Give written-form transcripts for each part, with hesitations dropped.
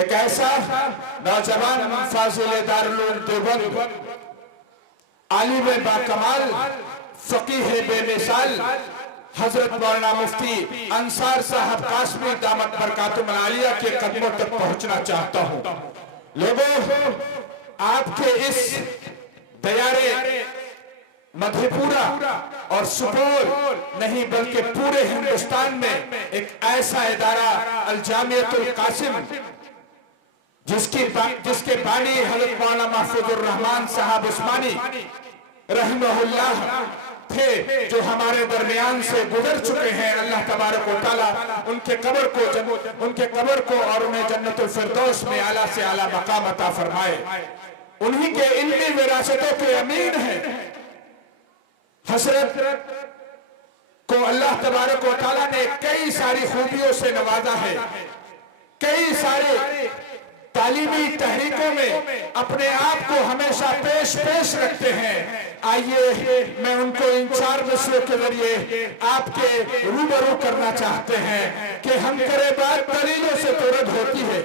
एक ऐसा नौजवान फाजिल दारुल उलूम देवबंद, आलिम बाकमाल, फकीह बेमिसाल हजरत मौलाना मुफ्ती अंसार साहब कासमी दामत बरकातुहुल आलिया के कदमों तक पहुंचना चाहता हूं। लोगों, आपके इस दयारे मधेपुरा और सुपौल नहीं बल्कि पूरे हिंदुस्तान में एक ऐसा इदारा अल जामियतुल कासिम, जिसके बानी हज़रत मौलाना महफूजुर रहमान साहब उस्मानी रहमहुल्लाह थे, जो हमारे दरमियान से गुजर चुके हैं। अल्लाह तबारक व तआला उनके कब्र को और उन्हें जन्नतुल फिरदौस में आला से आला मकाम अता फरमाए। उन्हीं के इल्मी विरासतों के अमीन हैं। हजरत को अल्लाह तबारक व तआला ने कई सारी खूबियों से नवाजा है। कई सारे तालीमी तहरीकों में अपने आप को हमेशा पेश रखते हैं। आइए मैं उनको इन 4 मिसरों के जरिए आपके रूबरू करना चाहते हैं कि हम करे बात दलीलों से तो रद्द होती है,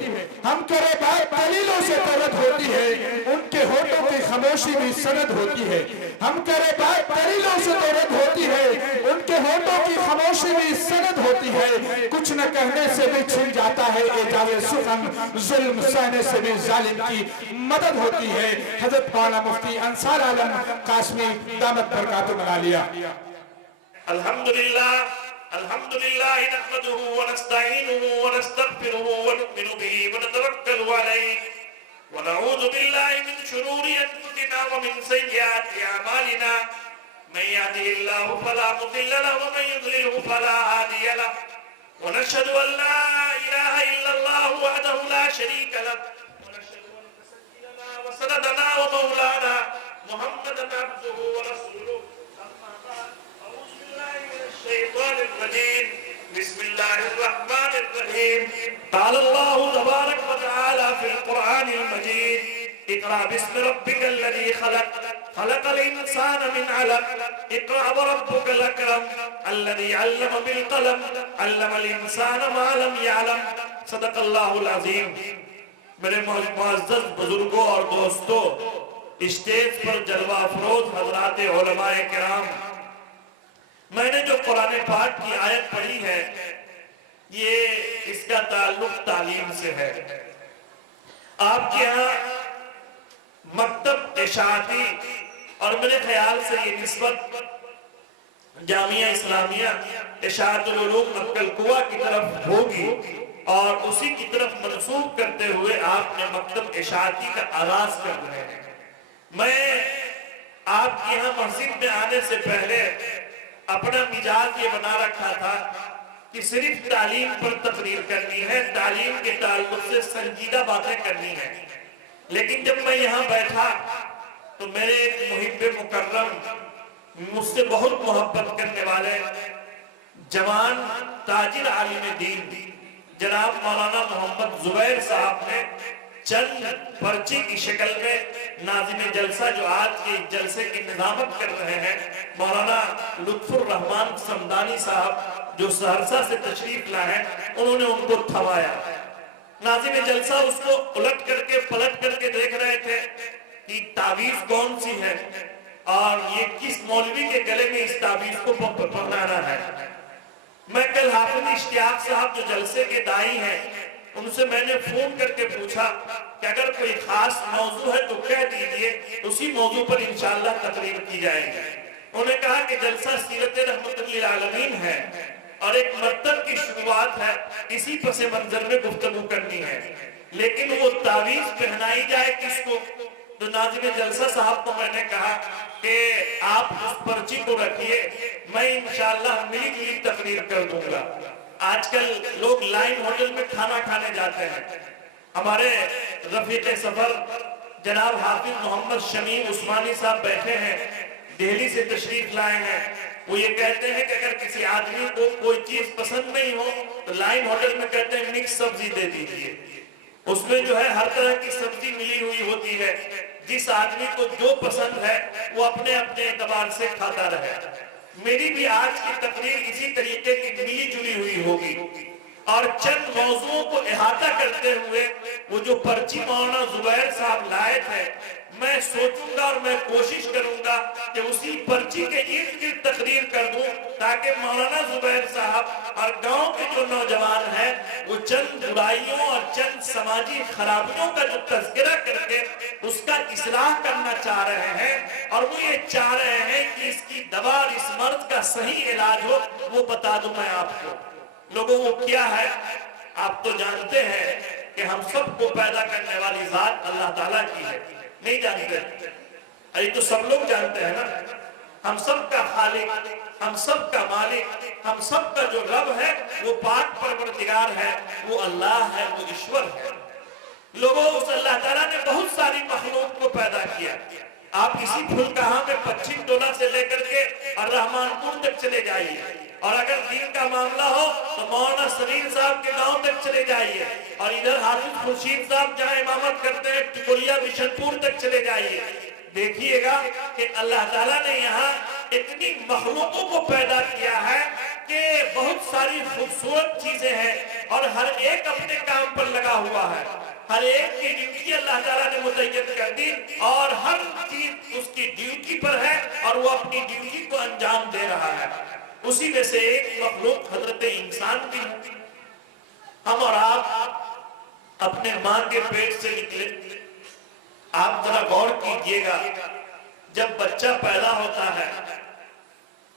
हम करे बात दलीलों से तो रद्द होती है, उनके होठों की खामोशी भी सनद होती है। हम करे बात दलीलों से तो रद्द होती है, उनके होठों की खामोशी भी सनद होती है। कुछ न कहने से भी छिन जाता है एजाज़े सुखन, जुल्म सहने से भी जालिम की मदद होती है। हजरत मौलाना मुफ्ती अंसार आलम कासमी दामत बरकातुहुल आलिया। अल्हम्दुलिल्लाह अल्हम्दुलिल्लाह नहमदुहु व नस्तईनुहु व नस्तगफिरुहु व नुमिनु बिही व नतवक्कलु अलैहि व नऊज़ु बिल्लाहि मिन शुरूरि अंफुसिना व मिन सय्यिआति अमालिना। मन यहदिहिल्लाहु फला मुदिल्ल लहु व मन युद्लिलहु फला हादिय लहु व नशहदु अन ला इलाहा इल्लल्लाह वहदहु ला शरीक लहु व नशहदु अन्न सय्यिदना व सनदना व मौलाना मुहम्मदन अब्दुहु व रसूलुहु। अम्मा बाद, अऊज़ु बिल्लाहि मिनश शैतानिर रजीम। बिस्मिल्लाहिर रहमानिर रहीम। क़ाल अल्लाहु तबारक व तआला फिल क़ुरआनिल मजीद। इक़रा बिस्मि रब्बिकल लज़ी खलक़, खलक़ल इंसान मिन अलक़। इक़रा व रब्बुकल अकरम अल्लज़ी अल्लम बिल क़लम, अल्लमल इंसान मा लम यअलम। सदक़ल्लाहुल अज़ीम। मेरे मुअज़्ज़ज़ बुजुर्गों और दोस्तों, स्टेज पर जलवा अफरोज हजरात उलमाए किराम, मैंने जो कुरान पाक की आयत पढ़ी है, ये इसका ताल्लुक तालीम से है। आपके यहाँ मकतब इशाअती और मेरे ख्याल से ये निस्बत जामिया इस्लामिया इशाअतुल उलूम मक्कल कुआ की तरफ होगी और उसी की तरफ मंसूब करते हुए आपने मकतब इशाअती का आगाज कर रहे हैं। मैं आपके यहाँ मस्जिद में आने से पहले अपना मिजाज ये बना रखा था कि सिर्फ तालीम पर तकरीर करनी है, तालीम के ताल्लुक से संजीदा बातें करनी है। लेकिन जब मैं यहाँ बैठा तो मेरे एक मुहिब्बे मुकर्रम, मुझसे बहुत मोहब्बत करने वाले जवान ताजिर आलिम दीन जनाब मौलाना मोहम्मद जुबैर साहब ने चंद पर्ची की शक्ल में नाज़िम जलसा, जो आज के जलसे की निज़ामत कर रहे हैं, मौलाना लुत्फुर रहमान समदानी साहब जो सहरसा से तशरीफ लाए हैं, उन्होंने उनको थमाया। नाज़िम जलसा उसको उलट करके पलट करके देख रहे थे कि तावीज़ कौन सी है और ये किस मौलवी के गले में इस तावीज़ को पहनाना है। मैं कल हाफिज इश्तियाक साहब जो जलसे के दाई हैं, उनसे मैंने फोन करके पूछा कि अगर कोई खास मौजू है तो कह दीजिए, उसी मौजू पर इंशाअल्लाह तकरीर की जाएगी। उन्होंने कहा कि जलसा सीरत रहमतुल लिल आलमीन है और एक मकतब की शुरुआत है, इसी पस मंजर में गुफ्तगू करनी है, लेकिन वो तावीज़ पहनाई जाए किसको? तो नाज़िम जलसा साहब को मैंने कहा कि आप उस पर्ची को रखिए, मैं इंशाअल्लाह मिली जुली तकरीर कर दूंगा। आजकल लोग लाइन होटल में खाना खाने जाते हैं। हमारे रफीक सफर जनाब हाफिज मोहम्मद शमीम उस्मानी साहब बैठे हैं, दिल्ली से तशरीफ लाए हैं। वो ये कहते हैं कि अगर किसी आदमी को कोई चीज पसंद नहीं हो तो लाइन होटल में कहते हैं मिक्स सब्जी दे दीजिए। उसमें जो है हर तरह की सब्जी मिली हुई होती है, जिस आदमी को जो पसंद है वो अपने अपने एतबार से खाता रहे। मेरी भी आज की तकरीर इसी तरीके की मिली जुली हुई होगी और चंद मौजूओं को इहाता करते हुए वो जो पर्ची मौलाना जुबैर साहब लाए थे, मैं सोचूंगा और मैं कोशिश करूंगा कि उसी पर्ची के इर्द गिर्द तकरीर कर दूं, ताकि मौलाना जुबैर साहब और गांव के जो नौजवान हैं वो चंद बुराइयों और चंद समाजी खराबियों का जो तज़किरा करके उसका इस्लाह करना चाह रहे हैं, और वो ये चाह रहे हैं कि इसकी दवा और इस मर्द का सही इलाज हो, वो बता दूं मैं आपको। लोगों को क्या है, आप तो जानते हैं कि हम सबको पैदा करने वाली जात अल्लाह ताला की है, नहीं जानते? अरे तो सब लोग जानते हैं ना, हम सब का खालिक, हम सब का मालिक, हम सब का जो रब है वो पाक परवरदिगार है, वो अल्लाह है, वो ईश्वर है। लोगों, उस अल्लाह ताला ने बहुत सारी मखलूक को पैदा किया। आप इसी फुलकहा में पश्चिम टोला से लेकर के और रहमानपुर तक चले जाइए, और अगर दीन का मामला हो तो मौलाना सलीम साहब के गांव तक चले जाइए, और इधर हाफिज खुर्शीद साहब जहां इमामत करते हैं टिकोलिया बिशनपुर तक चले जाइए। देखिएगा कि अल्लाह ताला ने यहाँ इतनी मखलूकों को पैदा किया है कि बहुत सारी खूबसूरत चीजें हैं, और हर एक अपने काम पर लगा हुआ है। हर एक की ड्यूटी अल्लाह ताला ने मुतय्यन कर दी, और हर चीज उसकी ड्यूटी पर है, और वो अपनी ड्यूटी को अंजाम दे रहा है। उसी में से एक मखलूक हजरत इंसान भी है। हम और आप अपने माँ के पेट से निकले। आप जरा गौर कीजिएगा, जब बच्चा पैदा होता है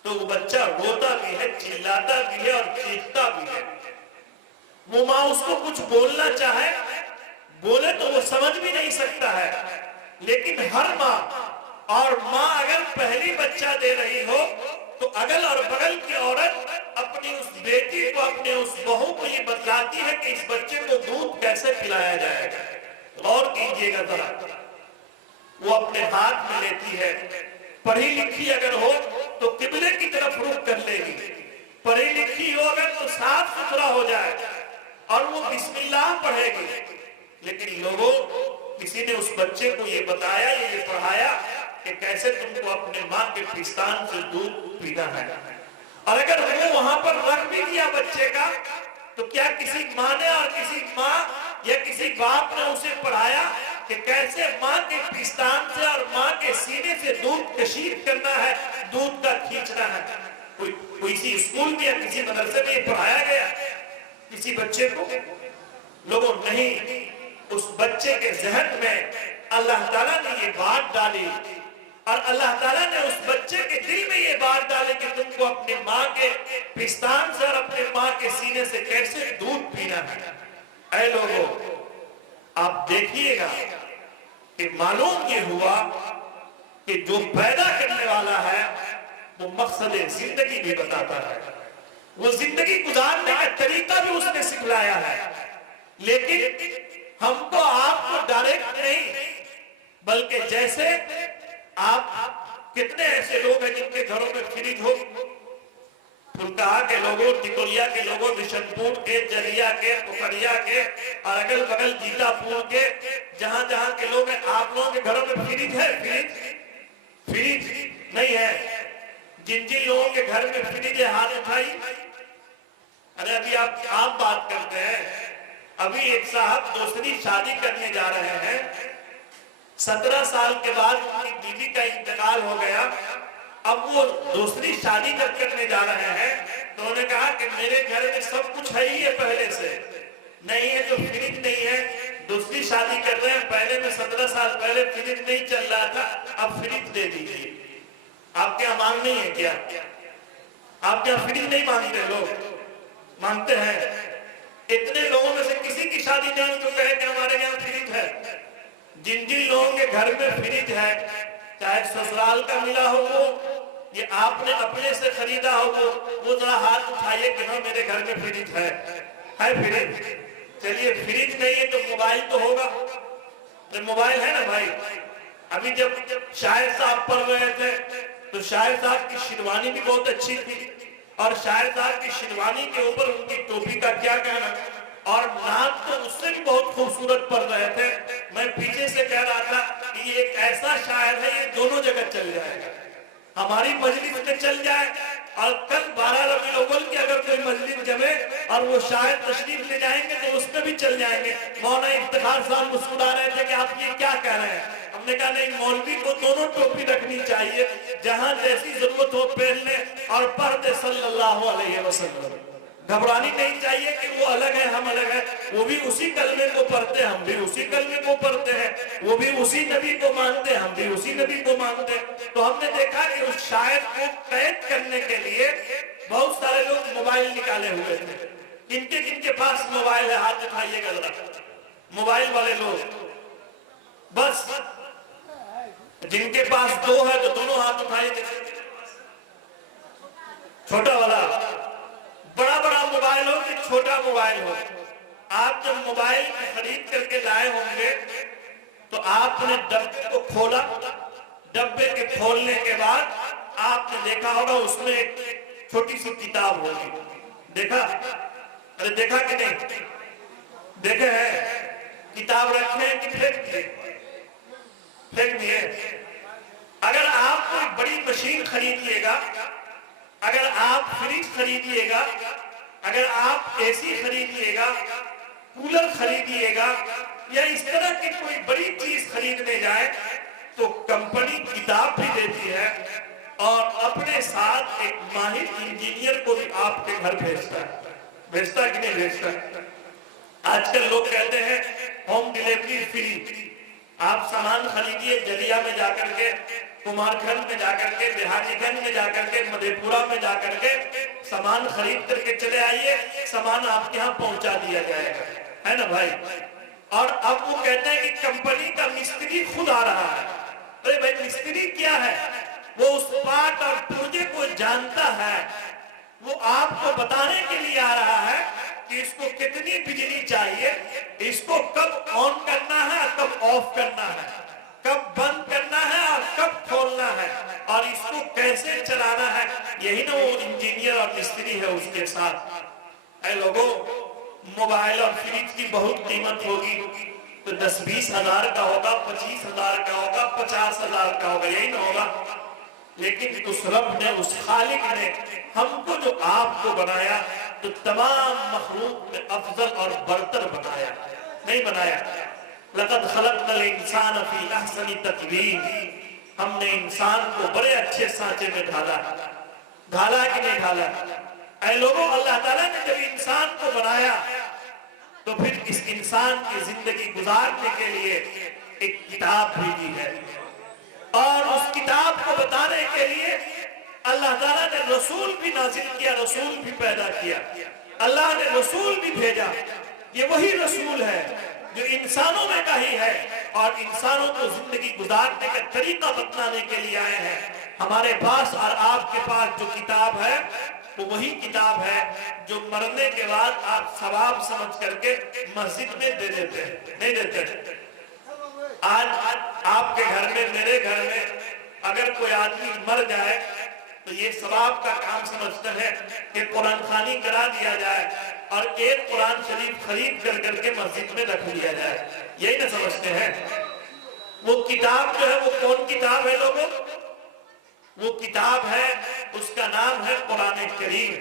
तो वो बच्चा रोता भी है, चिल्लाता भी है और चीखता भी है। वो माँ उसको कुछ बोलना चाहे, बोले तो वो समझ भी नहीं सकता है। लेकिन हर माँ, और माँ अगर पहली बच्चा दे रही हो तो अगल और बगल की औरत अपनी उस बेटी को, अपने उस बहू को ये बतलाती है कि इस बच्चे को दूध कैसे पिलाया जाएगा। और कीजिएगा जरा, वो अपने हाथ में लेती है। पढ़ी लिखी अगर हो तो किबले की तरफ रुख कर लेगी, पढ़ी लिखी हो अगर तो साफ सुथरा हो जाए, और वो बिस्मिल्लाह पढ़ेगी। लेकिन लोगों, किसी ने उस बच्चे को ये बताया, ये पढ़ाया कि कैसे तुमको अपने माँ के पिस्तान से दूध पीना है। और अगर वो वहां पर रख भी दिया बच्चे का, तो क्या किसी माँ ने और किसी माँ या किसी बाप ने उसे पढ़ाया कि कैसे माँ के पिस्तान से और माँ के सीने से दूध कशीर करना है, दूध का खींचना है? कोई सी स्कूल में या किसी मदरसे में पढ़ाया गया किसी बच्चे को? लोगों, नहीं। उस बच्चे के जहन में अल्लाह ताला ने ये बात डाली, और अल्लाह ताला ने उस बच्चे के दिल में ये बात डाली कि तुमको अपने माँ के पिस्तान से और अपने माँ के सीने से कैसे दूध पीना है। ऐ लोगों, आप देखिएगा कि मालूम ये हुआ कि जो पैदा करने वाला है वो मकसद जिंदगी भी बताता है, वो जिंदगी गुजारने का तरीका भी उसने सिखलाया है। लेकिन हमको आपको डायरेक्ट नहीं, बल्कि जैसे आप, कितने ऐसे लोग हैं जिनके घरों में फ्रिज हो, फुलकहा के लोगों, टिकोलिया के लोगों, बिशनपुर के, जलिया के, पोखरिया के, और अगल बगल जीतापुर के, जहां जहां के लोग हैं, आप लोगों के घरों में फ्रिज है? फ्रिज नहीं है। जिन जिन लोगों के घर में फ्रिज है, हाथ उठाई। अरे अभी आप बात करते हैं। अभी एक साहब दूसरी शादी करने जा रहे हैं, 17 साल के बाद उनकी बीवी का इंतकाल हो गया। अब वो दूसरी शादी करने जा रहे हैं, तो उन्होंने कहा कि मेरे घर में सब कुछ है ही है पहले से, नहीं है तो फ्रिज नहीं है, दूसरी शादी कर रहे हैं, पहले में 17 साल पहले फ्रिज नहीं चल रहा था, अब फ्रिज दे दीजिए। आप क्या मांग नहीं है क्या? आप क्या फ्रिज नहीं मांगते? लोग मांगते हैं। इतने लोगों में से किसी की शादी नहीं जो कहे कि हमारे यहाँ फ्रिज है। जिन जिन लोगों के घर में फ्रिज है, चाहे ससुराल का मिला हो वो, ये आपने अपने से खरीदा हो वो जरा हाथ उठाइए कि हाँ मेरे घर में फ्रिज है फ्रिज। चलिए, फ्रिज नहीं है तो मोबाइल तो होगा, तो मोबाइल है ना भाई। अभी जब शायर साहब पढ़ रहे थे तो शायर साहब की शेरवानी भी बहुत अच्छी थी, और शायर साहब की शेरवानी के ऊपर उनकी टोपी का क्या कहना, और नाम तो उससे भी बहुत खूबसूरत पढ़ रहे थे। मैं पीछे से कह रहा था कि ये एक ऐसा शायर है, ये दोनों जगह चल जाएगा, हमारी मजलिस में चल जाए, और कल 12 रबीउल अव्वल की अगर कोई मजलिस जमे और वो शायद तशरीफ ले जाएंगे तो उसमें भी चल जाएंगे। मौलाना इफ्तिखार साहब मुस्कुरा रहे थे कि आप ये क्या कह रहे हैं। हमने कहा नहीं, मौलवी को दोनों टोपी रखनी चाहिए, जहां जैसी जरूरत हो पहन ले और पढ़ दे सल्लल्लाहु अलैहि वसल्लम। घबरानी नहीं चाहिए कि वो अलग है हम अलग है, वो भी उसी कलमे को पढ़ते हैं, हम भी उसी कलमे को पढ़ते हैं, वो भी उसी नबी को मानते हैं, हम भी उसी नबी को मानते हैं। तो हमने देखा कि उस शायर को कैद करने के लिए बहुत सारे लोग मोबाइल निकाले हुए थे। किनके किनके पास मोबाइल है हाथ दिखाइएगा जरा, मोबाइल वाले लोग। बस जिनके पास दो है तो दोनों हाथ उठाइए। छोटा वाला, बड़ा बड़ा मोबाइल हो कि छोटा मोबाइल हो, आप जब मोबाइल खरीद करके लाए होंगे तो आपने डब्बे को खोला, डब्बे के खोलने के बाद आपने देखा होगा उसमें एक छोटी सी किताब होगी। देखा? अरे देखा कि नहीं? देखे हैं? किताब रखे हैं कि फेंक दिए? फेंक दिए। अगर आप कोई बड़ी मशीन खरीदिएगा, अगर आप फ्रिज खरीदिएगा, अगर आप एसी खरीदिएगा, कूलर खरीदिएगा या इस तरह की कोई बड़ी चीज खरीदने जाए तो कंपनी किताब भी देती है और अपने साथ एक माहिर इंजीनियर को भी आपके घर भेजता है। भेजता कि नहीं भेजता? आजकल लोग कहते हैं होम डिलीवरी फ्री। आप सामान खरीदिए जलिया में जाकर के, कुमारखंड में जाकर के, बिहारीगंज में जाकर के, मधेपुरा में जाकर के सामान खरीद करके चले आइए, सामान आपके यहाँ पहुंचा दिया जाएगा, है ना भाई? और अब वो कहते हैं कि कंपनी का मिस्त्री खुद आ रहा है। अरे भाई, मिस्त्री क्या है? वो उस पार्ट और पुर्जे को जानता है, वो आपको बताने के लिए आ रहा है कि इसको कितनी बिजली चाहिए, इसको कब ऑन करना है और कब ऑफ करना है, कब बंद करना है और कब खोलना है, और इसको कैसे चलाना है। यही ना वो इंजीनियर और मिस्त्री है उसके साथ। ऐ लोगों, मोबाइल और फ्रिज की बहुत कीमत होगी तो 10-20 हजार का होगा, 25 हजार का होगा, 50 हजार का होगा, यही ना होगा। लेकिन उस रब ने, उस खालिक ने हमको जो आपको बनाया तो तमाम मखलूक में अफजल और बरतर बनाया, नहीं बनाया? लक़द खलक़नल इंसान फी अहसनि तक़वीम। हमने इंसान को बड़े अच्छे सांचे में ढाला। ढाला कि नहीं ढाला? ऐ लोगों, अल्लाह ताला ने जब इंसान को बनाया तो फिर इस इंसान की जिंदगी गुजारने के लिए एक किताब भेजी है, और उस किताब को बताने के लिए अल्लाह ताला ने रसूल भी नाजिल किया, रसूल भी पैदा किया, अल्लाह ने रसूल भी भेजा। ये वही रसूल है जो इंसानों में का ही है और इंसानों को जिंदगी गुजारने का तरीका बतलाने के लिए आए हैं। हमारे पास और आपके पास जो किताब है वो वही किताब है जो मरने के बाद आप सवाब समझ करके मस्जिद में दे देते हैं, नहीं देते? आज आपके घर में, मेरे घर में अगर कोई आदमी मर जाए तो ये सवाब का काम समझते हैं कि कुरान खानी करा दिया जाए और एक कुरान शरीफ खरीद कर करके मस्जिद में रख लिया जाए, यही ना समझते हैं? वो किताब जो है वो कौन किताब है लोगों? वो किताब है, उसका नाम है कुरान करीम।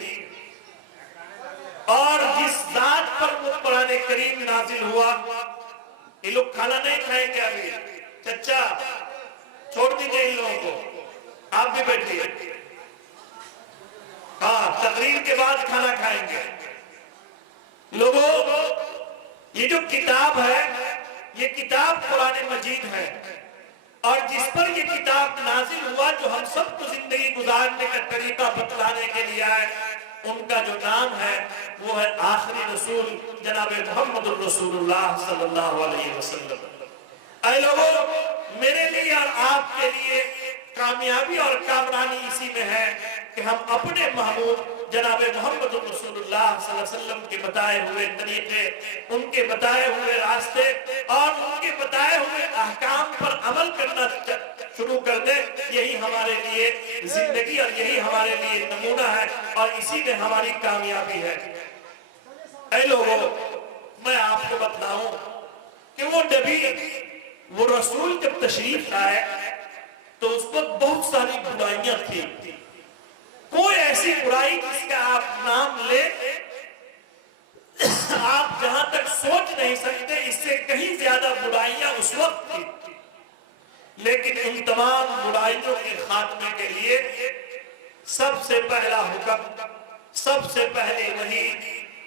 और जिस जात पर वो कुरान करीम नाजिल हुआ, ये लोग खाना नहीं खाएंगे अभी, चचा छोड़ दीजिए इन लोगों को, आप भी बैठिए। हाँ, तकरीर के बाद खाना खाएंगे। लोगों, ये जो किताब है ये किताब कुरान मजीद है, और जिस पर ये किताब नाजिल हुआ, जो हम सबको जिंदगी गुजारने का तरीका बतलाने के लिए आए, उनका जो नाम है वो है आखिरी रसूल जनाब मोहम्मद रसूलुल्लाह सल्लल्लाहु अलैहि वसल्लम। ऐ लोगों, मेरे लिए और आपके लिए कामयाबी और कामरानी इसी में है कि हम अपने महबूब जनाब मोहम्मद रसूलुल्लाह सल्लल्लाहु अलैहि वसल्लम के बताए हुए तरीके, उनके बताए हुए रास्ते और उनके बताए हुए अहकाम पर अमल करना शुरू कर दे। यही हमारे लिए जिंदगी और यही हमारे लिए नमूना है और इसी में हमारी कामयाबी है। ऐ लोगों, मैं आपको बतलाऊं कि वो नबी, वो रसूल जब तशरीफ लाए तो उस पर बहुत सारी बुराइयां थी। कोई ऐसी बुराई जिसका आप नाम ले नहीं सकते, इससे कहीं ज्यादा बुराइयां उस वक्त थी। लेकिन इन तमाम बुराइयों के खात्मे के लिए सबसे पहला हुक्म, सबसे पहले वही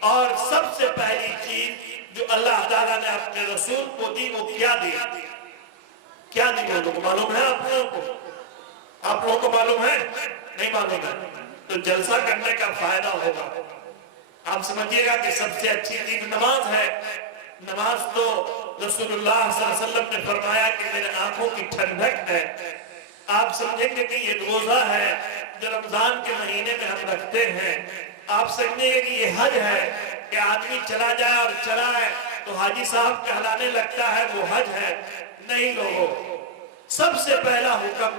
और सबसे पहली चीज जो अल्लाह ताला ने अपने रसूल को दी, वो क्या दी? क्या दी? लोगों को मालूम है? आप लोगों को, आप लोगों को मालूम है? नहीं मालूम है तो जलसा करने का फायदा होगा। आप समझिएगा कि सबसे अच्छी चीज नमाज है। नमाज तो रसूलुल्लाह सल्लल्लाहु अलैहि वसल्लम ने फरमाया कि मेरे आंखों की ठंडक है। आप समझेंगे कि ये रोजा है जो रमजान के महीने में हम रखते हैं। आप समझेंगे कि ये हज है कि आदमी चला जाए और चलाए तो हाजी साहब कहलाने लगता है, वो हज है। नहीं लोगों, सबसे पहला हुक्म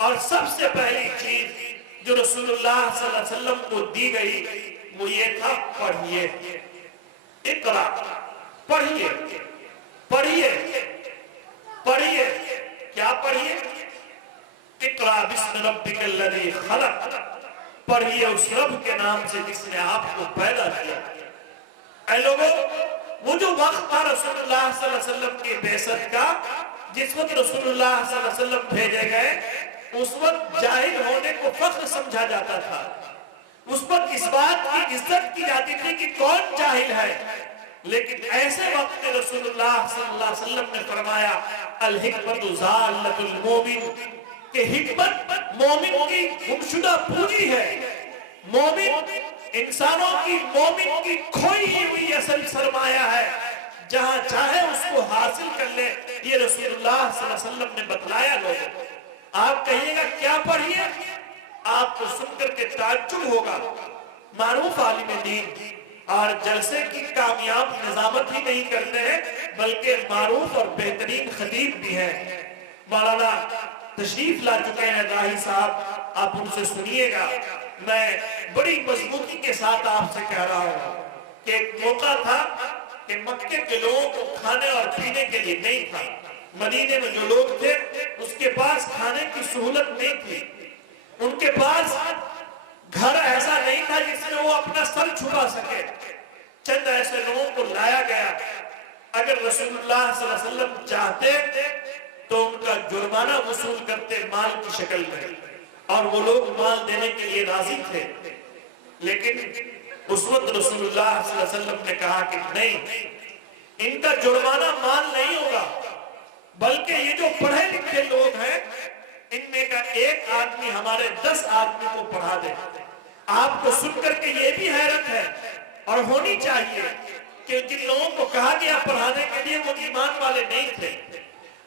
और सबसे पहली चीज जो रसूलुल्लाह सल्लल्लाहु अलैहि वसल्लम को दी गई वो ये था, पढ़िए, इक़रा, पढ़िए, पढ़िए, पढ़िए। क्या पढ़िए? इक़रा बिस्मि रब्बिकल लज़ी खलक़, पढ़िए उस रब के नाम से जिसने आपको पैदा किया। ऐ लोगों, वो जो वक्त था रसूलुल्लाह सल्लल्लाहु अलैहि वसल्लम की बेइज्जत का, जिस वक्त रसूलुल्लाह सल्लल्लाहु अलैहि वसल्लम भेजे गए, उस वक्त जाहिल होने को फख्र समझा जाता था। उस वक्त इस बात की इज्जत की जाती थी कि कौन जाहिल है। लेकिन ऐसे वक्त में रसूलुल्लाह सल्लल्लाहु अलैहि वसल्लम ने फरमाया, अल हिकमतु ज़ालतुल मोमिन, कि हिकमत मोमिन की गुमशुदा पूंजी है। मोमिन इंसानों की, मोमिन की खोई हुई असल सरमाया है, जहां चाहे उसको हासिल कर ले। ये रसूलुल्लाह सल्लल्लाहु अलैहि वसल्लम ने बतलाया। लोगों, आप कहिएगा क्या पढ़िए? आपको सुनकर के ताज्जुब होगा। मारूफ आलिम दीन और जलसे की कामयाब निजामत ही नहीं करते हैं, बल्कि मारूफ और बेहतरीन खतीब भी हैं। मौलाना तशरीफ ला चुके हैं राही साहब, आप उनसे सुनिएगा। मैं बड़ी मजबूती के साथ आपसे कह रहा हूँ कि एक मौका था कि मक्के के लोगों को खाने और पीने के लिए नहीं था। मदीने में जो लोग थे उसके पास खाने की सहूलत नहीं थी। उनके पास घर ऐसा नहीं था जिसमें वो अपना सर छुपा सके। चंद ऐसे लोगों को लाया गया। अगर रसूलुल्लाह सल्लल्लाहु अलैहि वसल्लम चाहते तो उनका जुर्माना वसूल करते माल की शक्ल में, और वो लोग माल देने के लिए राजी थे। लेकिन उस वक्त रसूलुल्लाह सल्लल्लाहु अलैहि वसल्लम ने कहा कि नहीं, इनका जुर्माना माल नहीं होगा, बल्कि ये जो पढ़े लिखे लोग हैं इनमें का एक आदमी हमारे 10 आदमी को पढ़ा दे। आपको सुनकर के ये भी हैरत है और होनी चाहिए कि जिन लोगों को कहा गया पढ़ाने के लिए वो ईमान वाले नहीं थे।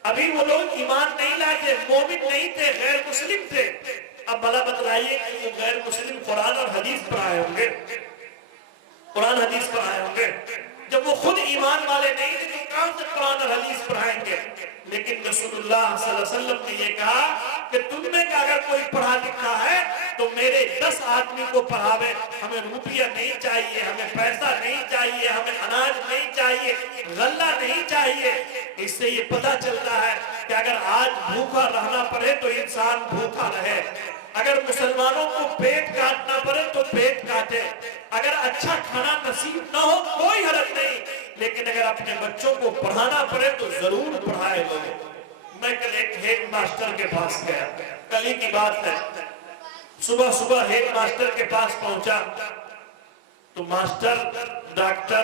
अभी वो लोग ईमान नहीं लाए थे, मोमिन नहीं थे, गैर मुस्लिम थे। अब भला बतलाइए कि वो गैर मुस्लिम कुरान और हदीस पर आए होंगे, कुरान हदीस पर आए होंगे? जब वो खुद ईमान वाले नहीं थे तो कहां से कुरान और हदीस पर आएंगे? लेकिन रसूलुल्लाह सल्लल्लाहु अलैहि वसल्लम ने ये कहा कि तुम में का अगर कोई पढ़ा लिखा है तो मेरे 10 आदमी को पढ़ावे। हमें रुपया नहीं चाहिए, हमें पैसा नहीं चाहिए, हमें अनाज नहीं चाहिए, गल्ला नहीं चाहिए। इससे ये पता चलता है कि अगर आज भूखा रहना पड़े तो इंसान भूखा रहे, अगर मुसलमानों को पेट काटना पड़े तो पेट काटे, अगर अच्छा खाना नसीब ना हो कोई हरज नहीं, लेकिन अगर अपने बच्चों को पढ़ाना पड़े तो जरूर पढ़ाए लोग। मैं कल एक हेड मास्टर के पास गया, कल ही की बात है। सुबह सुबह हेड मास्टर के पास पहुंचा तो मास्टर, डॉक्टर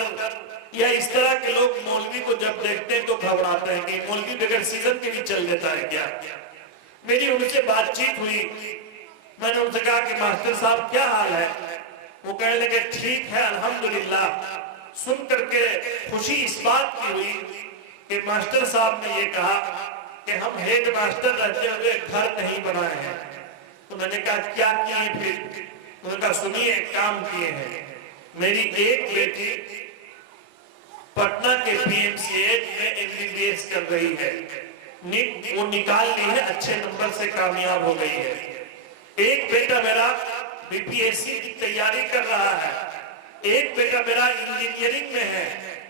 या इस तरह के लोग मौलवी को जब देखते हैं तो घबराते हैं कि मौलवी बगैर सीजन के भी चल देता है क्या। मेरी उनसे बातचीत हुई, मैंने उनसे कहा कि मास्टर साहब क्या हाल है? वो कहने लगे ठीक है अल्हम्दुलिल्लाह। सुन करके खुशी इस बात की हुई कि मास्टर साहब ने ये कहा कि हम हेड मास्टर रहते हुए घर नहीं बनाए हैं। तो मैंने कहा क्या किए फिर? उन्होंने कहा सुनिए काम किए हैं। मेरी एक बेटी पटना के पीएमसीएच में एमबीबीएस कर रही है, वो निकाल ली है, अच्छे नंबर से कामयाब हो गई है। एक बेटा मेरा बीपीएससी की तैयारी कर रहा है, एक बेटा मेरा इंजीनियरिंग में है,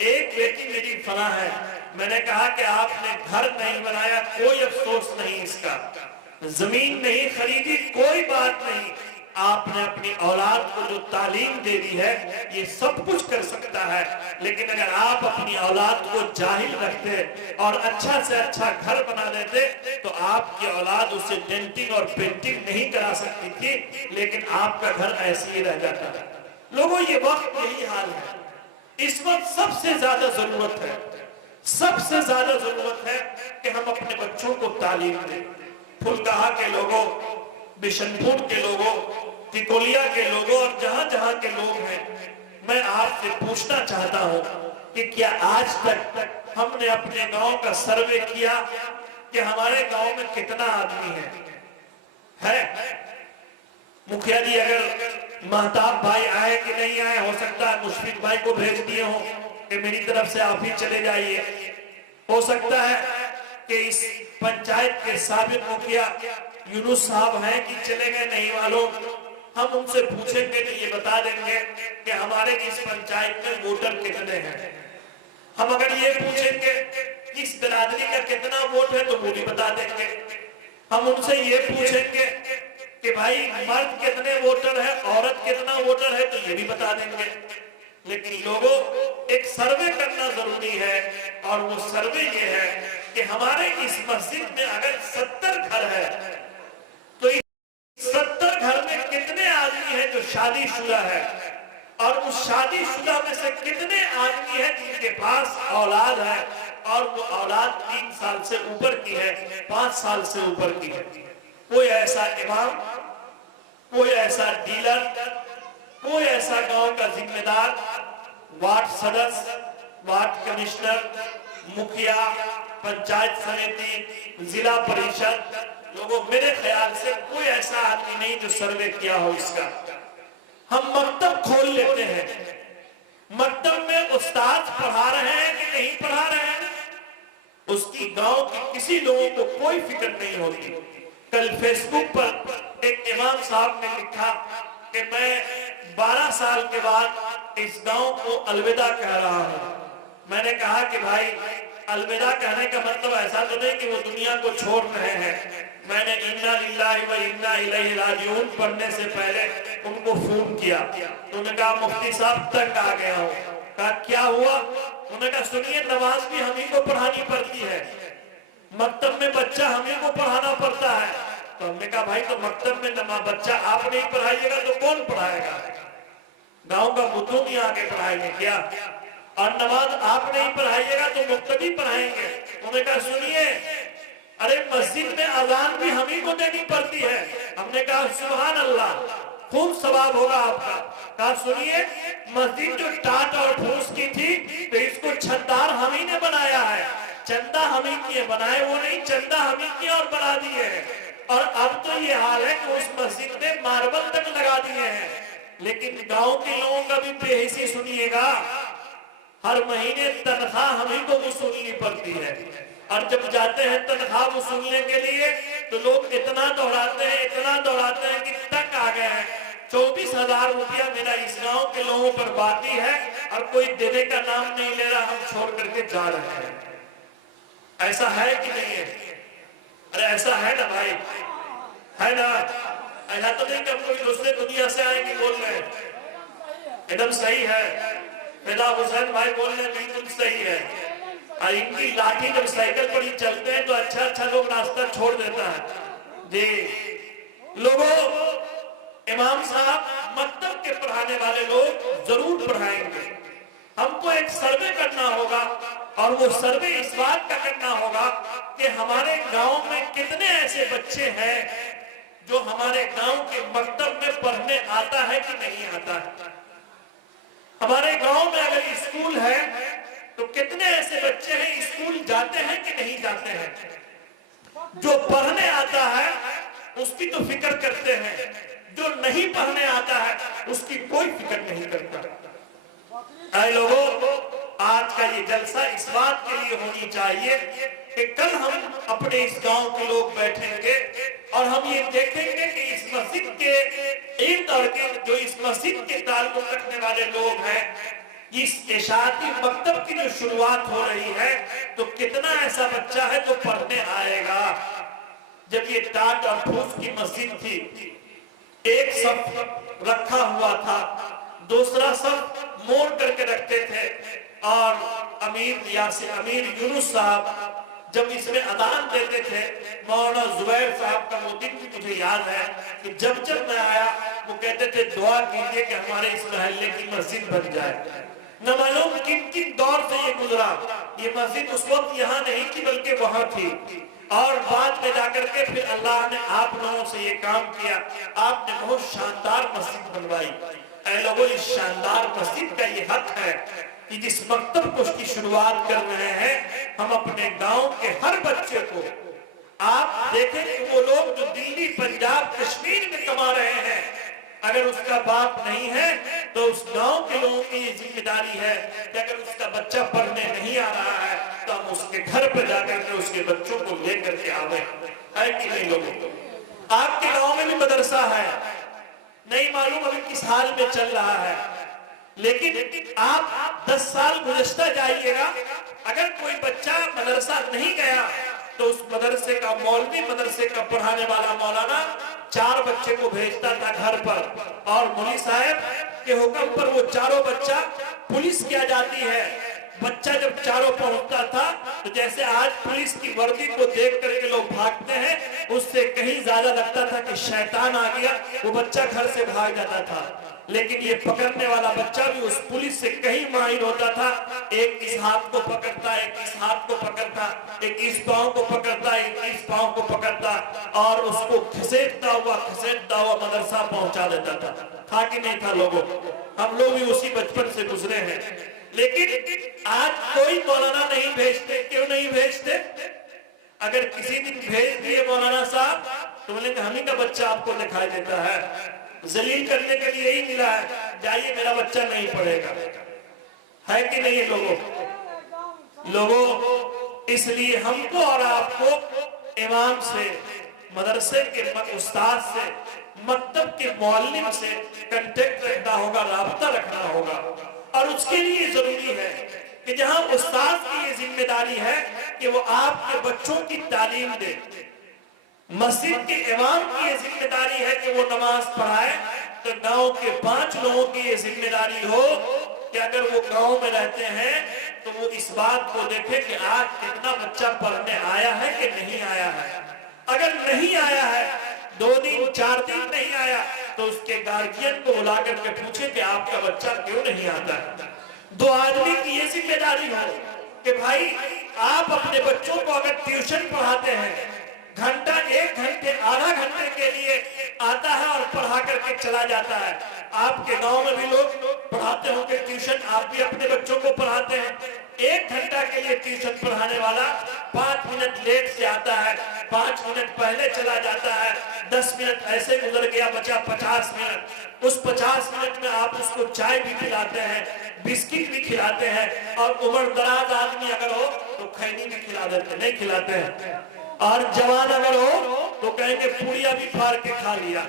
एक बेटी मेरी फला है। मैंने कहा कि आपने घर नहीं बनाया, कोई अफसोस नहीं, इसका जमीन नहीं खरीदी, कोई बात नहीं, आपने अपनी औलाद को जो तालीम दे दी है ये सब कुछ कर सकता है, लेकिन अगर आप अपनी औलाद को जाहिल रखते और अच्छा से अच्छा घर बना देते तो आपकी औलाद उसे डेंटिंग और पेंटिंग नहीं करा सकती थी, लेकिन आपका घर ऐसे ही रह जाता है। लोगों, ये वक्त यही हाल है। इस वक्त सबसे ज्यादा जरूरत है, सबसे ज्यादा जरूरत है कि हम अपने बच्चों को तालीम दें। फुलकाहा के लोगों, बिशनपुर के लोगों, तिकोलिया के लोगों और जहां जहां के लोग हैं, मैं आपसे पूछना चाहता हूं कि क्या आज तक हमने अपने गांव का सर्वे किया कि हमारे गांव में कितना आदमी है? मुखिया जी अगर महताब भाई आए कि नहीं आए, हो सकता है मुशफिक भाई को भेज दिए हो कि मेरी तरफ से आप ही चले जाइए। हो सकता है कि इस पंचायत के साबिक मुखिया यूनुस साहब हैं कि चले गए नहीं मालूम। हम उनसे पूछेंगे तो ये बता देंगे कि हमारे इस पंचायत में वोटर कितने हैं। हम अगर ये पूछेंगे कि इस बिरादरी का कितना वोट है तो वो भी बता देंगे। हम उनसे ये पूछेंगे कि भाई मर्द कितने वोटर है, औरत कितना वोटर है, तो ये भी बता देंगे। लेकिन लोगों, एक सर्वे करना जरूरी है और वो सर्वे ये है कि हमारे इस मस्जिद में अगर 70 घर है तो इस 70 घर में कितने आदमी हैं जो शादीशुदा है, और उस शादीशुदा में से कितने आदमी हैं जिनके पास औलाद है और वो औलाद 3 साल से ऊपर की है, 5 साल से ऊपर की है। कोई ऐसा इमाम, कोई ऐसा डीलर, कोई ऐसा गांव का जिम्मेदार, वार्ड सदस्य, वार्ड कमिश्नर, मुखिया, पंचायत समिति, जिला परिषद, लोगों, मेरे ख्याल से कोई ऐसा आदमी नहीं जो सर्वे किया हो इसका। हम मकतब खोल लेते हैं, मकतब में उस्ताद पढ़ा रहे हैं कि नहीं पढ़ा रहे हैं, उसकी गांव के किसी लोगों को कोई फिक्र नहीं होती। कल फेसबुक पर एक इमाम साहब ने लिखा कि मैं 12 साल के बाद इस गांव को अलविदा कह रहा हूं। मैंने कहा कि भाई, अलविदा कहने का मतलब ऐसा तो नहीं कि वो दुनिया को छोड़ रहे हैं। मैंने इन्ना लिल्लाहि व इन्ना इलैहि राजिऊन पढ़ने से पहले उनको फोन किया तो उन्होंने कहा मुफ्ती साहब तंग आ गया हूँ। कहा क्या हुआ? उन्होंने कहा सुनिए, नमाज भी हम ही को पढ़ानी पड़ती है, मकतब में बच्चा हम ही को पढ़ाना पड़ता है। तो हमने कहा भाई, तो मकतब में बच्चा आप नहीं पढ़ाइएगा तो कौन पढ़ाएगा? गांव का बुद्धू नहीं आके पढ़ाएंगे क्या? और नमाज आप नहीं पढ़ाइएगा तो मुक्तदी पढ़ाएंगे। उन्होंने कहा सुनिए, अरे मस्जिद में अजान भी हम ही को देनी पड़ती है। हमने कहा सुभान अल्लाह, खूब सवाब होगा आपका। कहा सुनिए, मस्जिद जो टाट और फूस की थी तो इसको छतदार हम ही ने बनाया है, चंदा हम ही किए, बनाए वो नहीं, चंदा हम ही किए और बना दिए हैं। और अब तो ये हाल है कि उस मस्जिद में मार्बल तक लगा दिए हैं। लेकिन गांव के लोगों का भी बेहिसी सुनिएगा, हर महीने तनख्वाह हम ही को वसूलनी पड़ती है, और जब जाते हैं तनख्वाह वसूलने के लिए तो लोग इतना दौड़ाते हैं, इतना दौड़ाते हैं कि तक आ गए हैं। 24,000 रुपया मेरा इस गांव के लोगों पर बाकी है और कोई देने का नाम नहीं ले रहा, हम छोड़ करके जा रहे हैं। ऐसा है कि नहीं है? अरे ऐसा है ना भाई, है ना? ऐसा तो नहीं कि हम कोई दूसरे दुनिया से आएंगे बोल रहे हैं। एकदम सही है, फिदा हुसैन भाई बोल रहे हैं, बिल्कुल सही है। और इनकी लाठी जब साइकिल पर ही चलते हैं तो अच्छा अच्छा लोग रास्ता छोड़ देता है जी। लोगों, इमाम साहब मकतब के पढ़ाने वाले लोग जरूर पढ़ाएंगे। हमको एक सर्वे करना होगा और वो सर्वे इस बात का करना होगा कि हमारे गांव में कितने ऐसे बच्चे हैं जो हमारे गांव के मकतब में पढ़ने आता है कि नहीं आता है। हमारे गांव में अगर स्कूल है तो कितने ऐसे बच्चे हैं स्कूल जाते हैं कि नहीं जाते हैं। जो पढ़ने आता है उसकी तो फिक्र करते हैं, जो नहीं पढ़ने आता है उसकी कोई फिक्र नहीं करता। ऐ लोगों, आज का ये जलसा इस बात के लिए होनी चाहिए कि कल हम अपने इस गांव के लोग बैठेंगे और हम ये देखेंगे कि इस मस्जिद के इर्द गिर्द जो इस मस्जिद के ताल्लुक रखने वाले लोग हैं, इस इशाअती मकतब की जो शुरुआत हो रही है तो कितना ऐसा बच्चा है जो पढ़ने आएगा। जब ये टाट और फूस की मस्जिद थी एक सफ रखा हुआ था, दूसरा सफ मोड़ करके रखते थे। और अमीर यूनुस साहब जब इसमें अदान देते थे, मौलाना जुबैर साहब का वो दिन भी मुझे याद है कि जब जब मैं आया वो कहते थे दुआ कीजिए कि हमारे इस मोहल्ले की मस्जिद बन जाए। न मालूम किन किन दौर से ये गुजरा। ये मस्जिद उस वक्त यहाँ नहीं थी बल्कि वहां थी, और बाद में जाकर के फिर अल्लाह ने आप लोगों से ये काम किया, आपने बहुत शानदार मस्जिद बनवाई। ऐ लोगों, इस शानदार मस्जिद का ये हक है कि जिस मकतब को उसकी शुरुआत कर रहे हैं, हम अपने गांव के हर बच्चे को, आप देखें कि वो लोग जो दिल्ली, पंजाब, कश्मीर में कमा रहे हैं, अगर उसका बाप नहीं है तो उस गांव के लोगों की ये जिम्मेदारी है कि अगर उसका बच्चा पढ़ने नहीं आ रहा है तो हम उसके घर पर जाकर के उसके बच्चों को लेकर के आवे। है कि नहीं लोगों? आपके गांव में भी मदरसा है, नहीं मालूम अभी किस हाल में चल रहा है, लेकिन आप 10 साल गुज़श्ता जाइएगा, अगर कोई बच्चा मदरसा नहीं गया तो उस मदरसे का मौलवी, मदरसे का पढ़ाने वाला मौलाना 4 बच्चे को भेजता था घर पर, और मौलवी साहब के हुक्म पर वो चारों बच्चा पुलिस किया जाती है। बच्चा जब चारों पहुंचता था तो जैसे आज पुलिस की वर्दी को देख करके लोग भागते हैं, उससे कहीं ज्यादा लगता था कि शैतान आ गया, वो बच्चा घर से भाग जाता था। लेकिन ये पकड़ने वाला बच्चा भी उस पुलिस से कहीं माहिर होता था। एक इस हाथ को पकड़ता, एक इस हाथ को पकड़ता, एक इस पांव को पकड़ता, एक इस पांव को पकड़ता, और उसको घसीटता हुआ मदरसा पहुंचा देता था कि नहीं था लोगों? हम लोग भी उसी बचपन से गुजरे हैं। लेकिन आज कोई मौलाना नहीं भेजते। क्यों नहीं भेजते? अगर किसी दिन भेज दिए मौलाना साहब तो बोलेंगे हम ही का बच्चा आपको दिखाई देता है, जलील करने के लिए ही मिला है, जाइए मेरा बच्चा नहीं पढ़ेगा। है कि नहीं लोगों? इसलिए हमको और आपको इमाम से, मदरसे के उस्ताद से, मकतब के मौलिम से कांटेक्ट रखना होगा, राब्ता रखना होगा। और उसके लिए जरूरी है कि जहां उस्ताद की ये जिम्मेदारी है कि वो आपके बच्चों की तालीम दे, मस्जिद के इमाम की ये जिम्मेदारी है कि वो नमाज पढ़ाए, तो गांव के 5 लोगों की ये जिम्मेदारी हो कि अगर वो गांव में रहते हैं तो वो इस बात को देखे कि आज कितना बच्चा पढ़ने आया है कि नहीं आया है। अगर नहीं आया है, 2 दिन 4 दिन नहीं आया, तो उसके गार्जियन को बुला करके पूछे कि आपका बच्चा क्यों नहीं आता है। 2 आदमी की ये जिम्मेदारी हो कि भाई आप अपने बच्चों को अगर ट्यूशन पढ़ाते हैं, घंटा 1 घंटे आधा घंटे के लिए आता है और पढ़ा करके चला जाता है। आपके गांव में भी लोग पढ़ाते होंगे ट्यूशन, आप भी अपने बच्चों को पढ़ाते हैं। 1 घंटा के लिए ट्यूशन पढ़ाने वाला 5 मिनट लेट से आता है, 5 मिनट पहले चला जाता है, 10 मिनट ऐसे गुजर गया, बचा 50 मिनट। उस 50 मिनट में आप उसको चाय भी पिलाते हैं, बिस्किट भी खिलाते हैं, और उम्र दराज आदमी अगर हो तो खैनी भी खिला देते, नहीं खिलाते हैं। और जवान अगर हो तो कहेंगे पूड़िया भी फाड़ के खा लिया,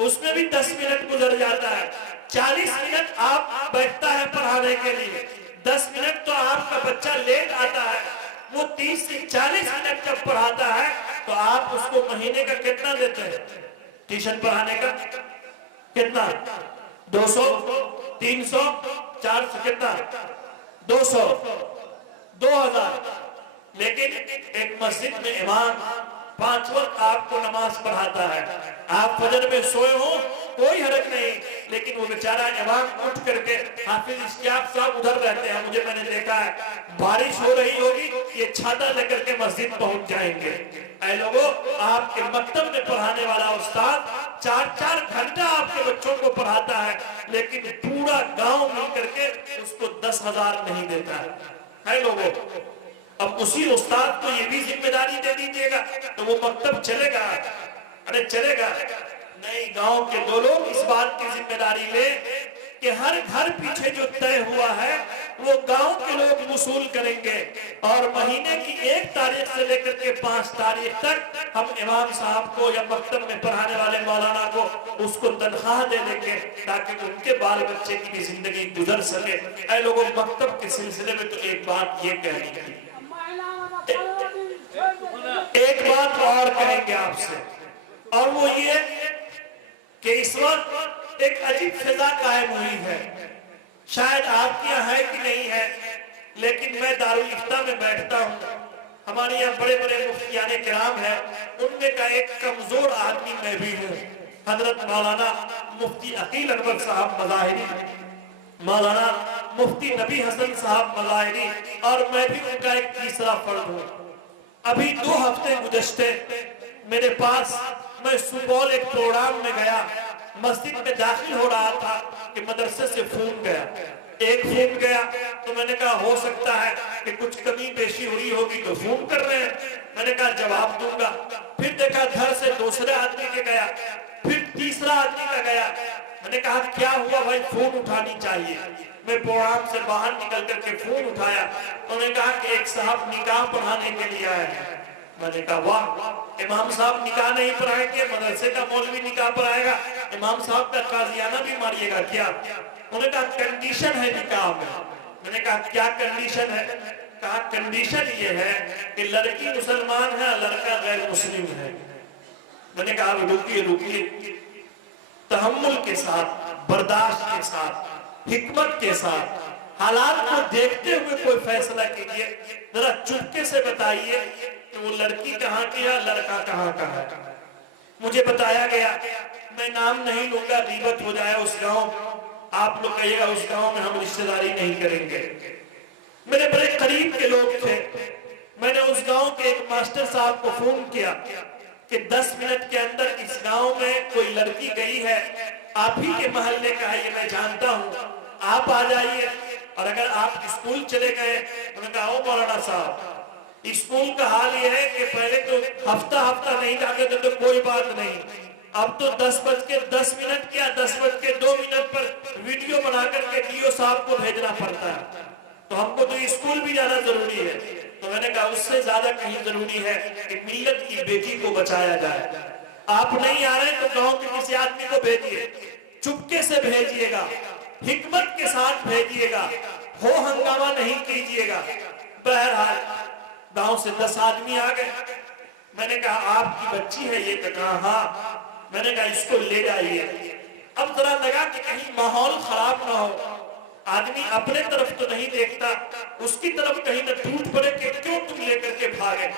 उसमें भी 10 मिनट गुजर जाता है। 40 मिनट आप बैठता है पढ़ाने के लिए, 10 मिनट तो आपका बच्चा लेट आता है। वो 30 से 40 मिनट जब पढ़ाता है तो आप उसको महीने का कितना देते हैं? ट्यूशन पढ़ाने का कितना? 200, 300, 400, कितना? 200, 2000। लेकिन एक मस्जिद में इमाम 5 वक्त आपको नमाज पढ़ाता है। आप फजर में सोए हो कोई हरज नहीं, लेकिन वो बेचारा इमाम उठ करके, हाफिज इश्तियाक साहब उधर रहते हैं, मुझे मैंने देखा है, बारिश हो रही होगी, ये छाता लेकर के मस्जिद पहुंच जाएंगे। ऐ लोगों, आपके मकतब में पढ़ाने वाला उस्ताद 4-4 घंटा आपके बच्चों को पढ़ाता है, लेकिन पूरा गांव मिल करके उसको 10,000 नहीं देता है लोगों। अब उसी उस्ताद को ये भी जिम्मेदारी दे दीजिएगा तो वो मकतब चलेगा? अरे चलेगा नहीं। गांव के 2 लोग इस बात की जिम्मेदारी ले कि हर घर पीछे जो तय हुआ है वो गांव के लोग वसूल करेंगे, और महीने की 1 तारीख से लेकर के 5 तारीख तक हम इमाम साहब को या मकतब में पढ़ाने वाले मौलाना को उसको तनख्वाह दे देंगे, ताकि उनके बाल बच्चे की भी जिंदगी गुजर सके। ऐ लोगों, मकतब के सिलसिले में तो एक बात ये कहनी थी, एक बात और कहेंगे आपसे, और वो ये कि इस वक्त एक अजीब फिजा कायम हुई है, शायद आपके यहाँ है कि नहीं है, लेकिन मैं दारुल इफ्ता में बैठता हूँ, हमारे यहाँ बड़े बड़े मुफ्तियाने किराम हैं, उनमें का एक कमजोर आदमी मैं भी हूँ। हजरत मौलाना मुफ्ती अकील अनवर साहब मज़ाहिरी, मौलाना मुफ्ती नबी हसन साहब मज़ाहिरी, और मैं भी उनका एक तीसरा फर्द हूँ। अभी 2 हफ्ते गुज़श्ते मेरे पास, मैं सुपौल एक प्रोग्राम में गया, मस्जिद में दाखिल हो रहा था कि मदरसे से फोन गया। एक फोन गया तो मैंने कहा हो सकता है कि कुछ कमी पेशी हुई होगी तो फोन कर रहे हैं, मैंने कहा जवाब दूंगा। फिर देखा घर से दूसरे आदमी के गया, फिर तीसरा आदमी का गया, मैंने कहा क्या हुआ भाई, फोन उठानी चाहिए। मैं प्रोग्राम से बाहर निकल करके फोन उठाया, उन्होंने कहा कि एक साहब निकाह पढ़ाने के लिए आए हैं। मैंने कहा वाह, इमाम साहब निकाह नहीं पढ़ाएंगे, मदरसे का मौलवी निकाह पढ़ाएगा, इमाम साहब का काजियाना भी मारिएगा क्या? उन्होंने कहा कंडीशन है निकाह में। मैंने कहा क्या कंडीशन है? कहा कंडीशन ये है कि लड़की मुसलमान है, लड़का गैर मुस्लिम है। मैंने कहा रुकिए रुकिए, तहम्मुल के साथ, बर्दाश्त के साथ, हिकमत के साथ, हालात को देखते हुए कोई फैसला कीजिए। जरा चुपके से बताइए कि वो लड़की कहाँ की है, लड़का कहाँ का है। मुझे बताया गया, मैं नाम नहीं लूंगा, गीबत हो जाए उस गांव, आप लोग कहिएगा उस गांव में हम रिश्तेदारी नहीं करेंगे। मेरे बड़े करीब के लोग थे, मैंने उस गांव के एक मास्टर साहब को फोन किया कि 10 मिनट के अंदर इस गांव में कोई लड़की गई है, आप ही के मोहल्ले का है, ये मैं जानता हूँ, आप आ जाइए। और अगर आप स्कूल चले गए, उन्होंने कहा ओ मौलाना साहब, स्कूल का हाल ये है कि पहले तो हफ्ता हफ्ता नहीं जाते थे तो कोई बात नहीं, अब तो 10:10 क्या 10:02 पर वीडियो बना करके डीओ साहब को भेजना पड़ता है, तो हमको तो स्कूल भी जाना जरूरी है। तो मैंने कहा उससे ज्यादा कहीं जरूरी है कि मिल्लत की बेटी को बचाया जाए। आप नहीं आ रहे तो गांव के किसी आदमी को भेजिए, चुपके से भेजिएगा, हिकमत के साथ भेजिएगा, हो हंगामा नहीं कीजिएगा। बहरहाल गांव से 10 आदमी आ गए। मैंने कहा आपकी बच्ची है ये? कहा हाँ। मैंने कहा इसको ले जाइए। अब जरा लगा कि कहीं माहौल खराब ना हो, आदमी अपने तरफ तो नहीं देखता, उसकी तरफ कहीं न टूट पड़े कि क्यों तुम लेकर के भागे।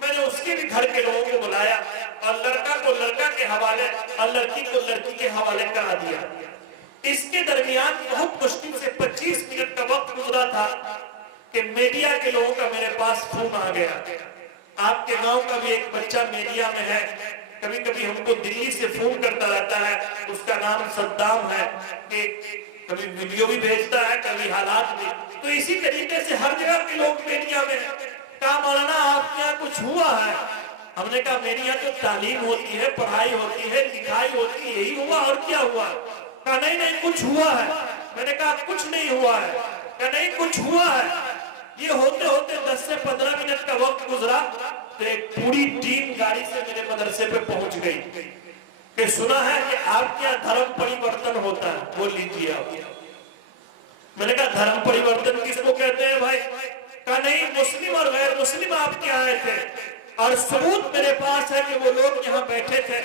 मैंने उसके भी घर के लोगों को बुलाया और लड़का को लड़का के हवाले और लड़की को लड़की के हवाले करा दिया। इसके दरमियान बहुत मुश्किल से 25 मिनट का वक्त गुजरा था कि मीडिया के लोगों का मेरे पास फोन आ गया। आपके गांव का भी एक बच्चा मीडिया में है, कभी कभी हमको दिल्ली से फोन करता रहता है, उसका नाम सद्दाम है, कि कभी वीडियो भी भेजता है, कभी हालात भी। तो इसी तरीके से हर जगह के लोग मीडिया में। कहा मौलाना आपके यहाँ कुछ हुआ है? हमने कहा मेरी यहाँ तो तालीम होती है, पढ़ाई होती है, लिखाई होती है, यही हुआ और क्या हुआ? कहा नहीं नहीं कुछ हुआ है। मैंने कहा कुछ नहीं हुआ है। कहा नहीं कुछ हुआ है। ये होते होते 10 से 15 मिनट का वक्त गुजरा तो एक पूरी टीम गाड़ी से मेरे मदरसे पे पहुंच गई कि सुना है कि आपके यहाँ धर्म परिवर्तन होता है, बोल लीजिए आप। मैंने कहा धर्म परिवर्तन किसको कहते हैं भाई? कहा नहीं, मुस्लिम और गैर मुस्लिम आपके आए थे और सबूत मेरे पास है कि वो लोग यहाँ बैठे थे।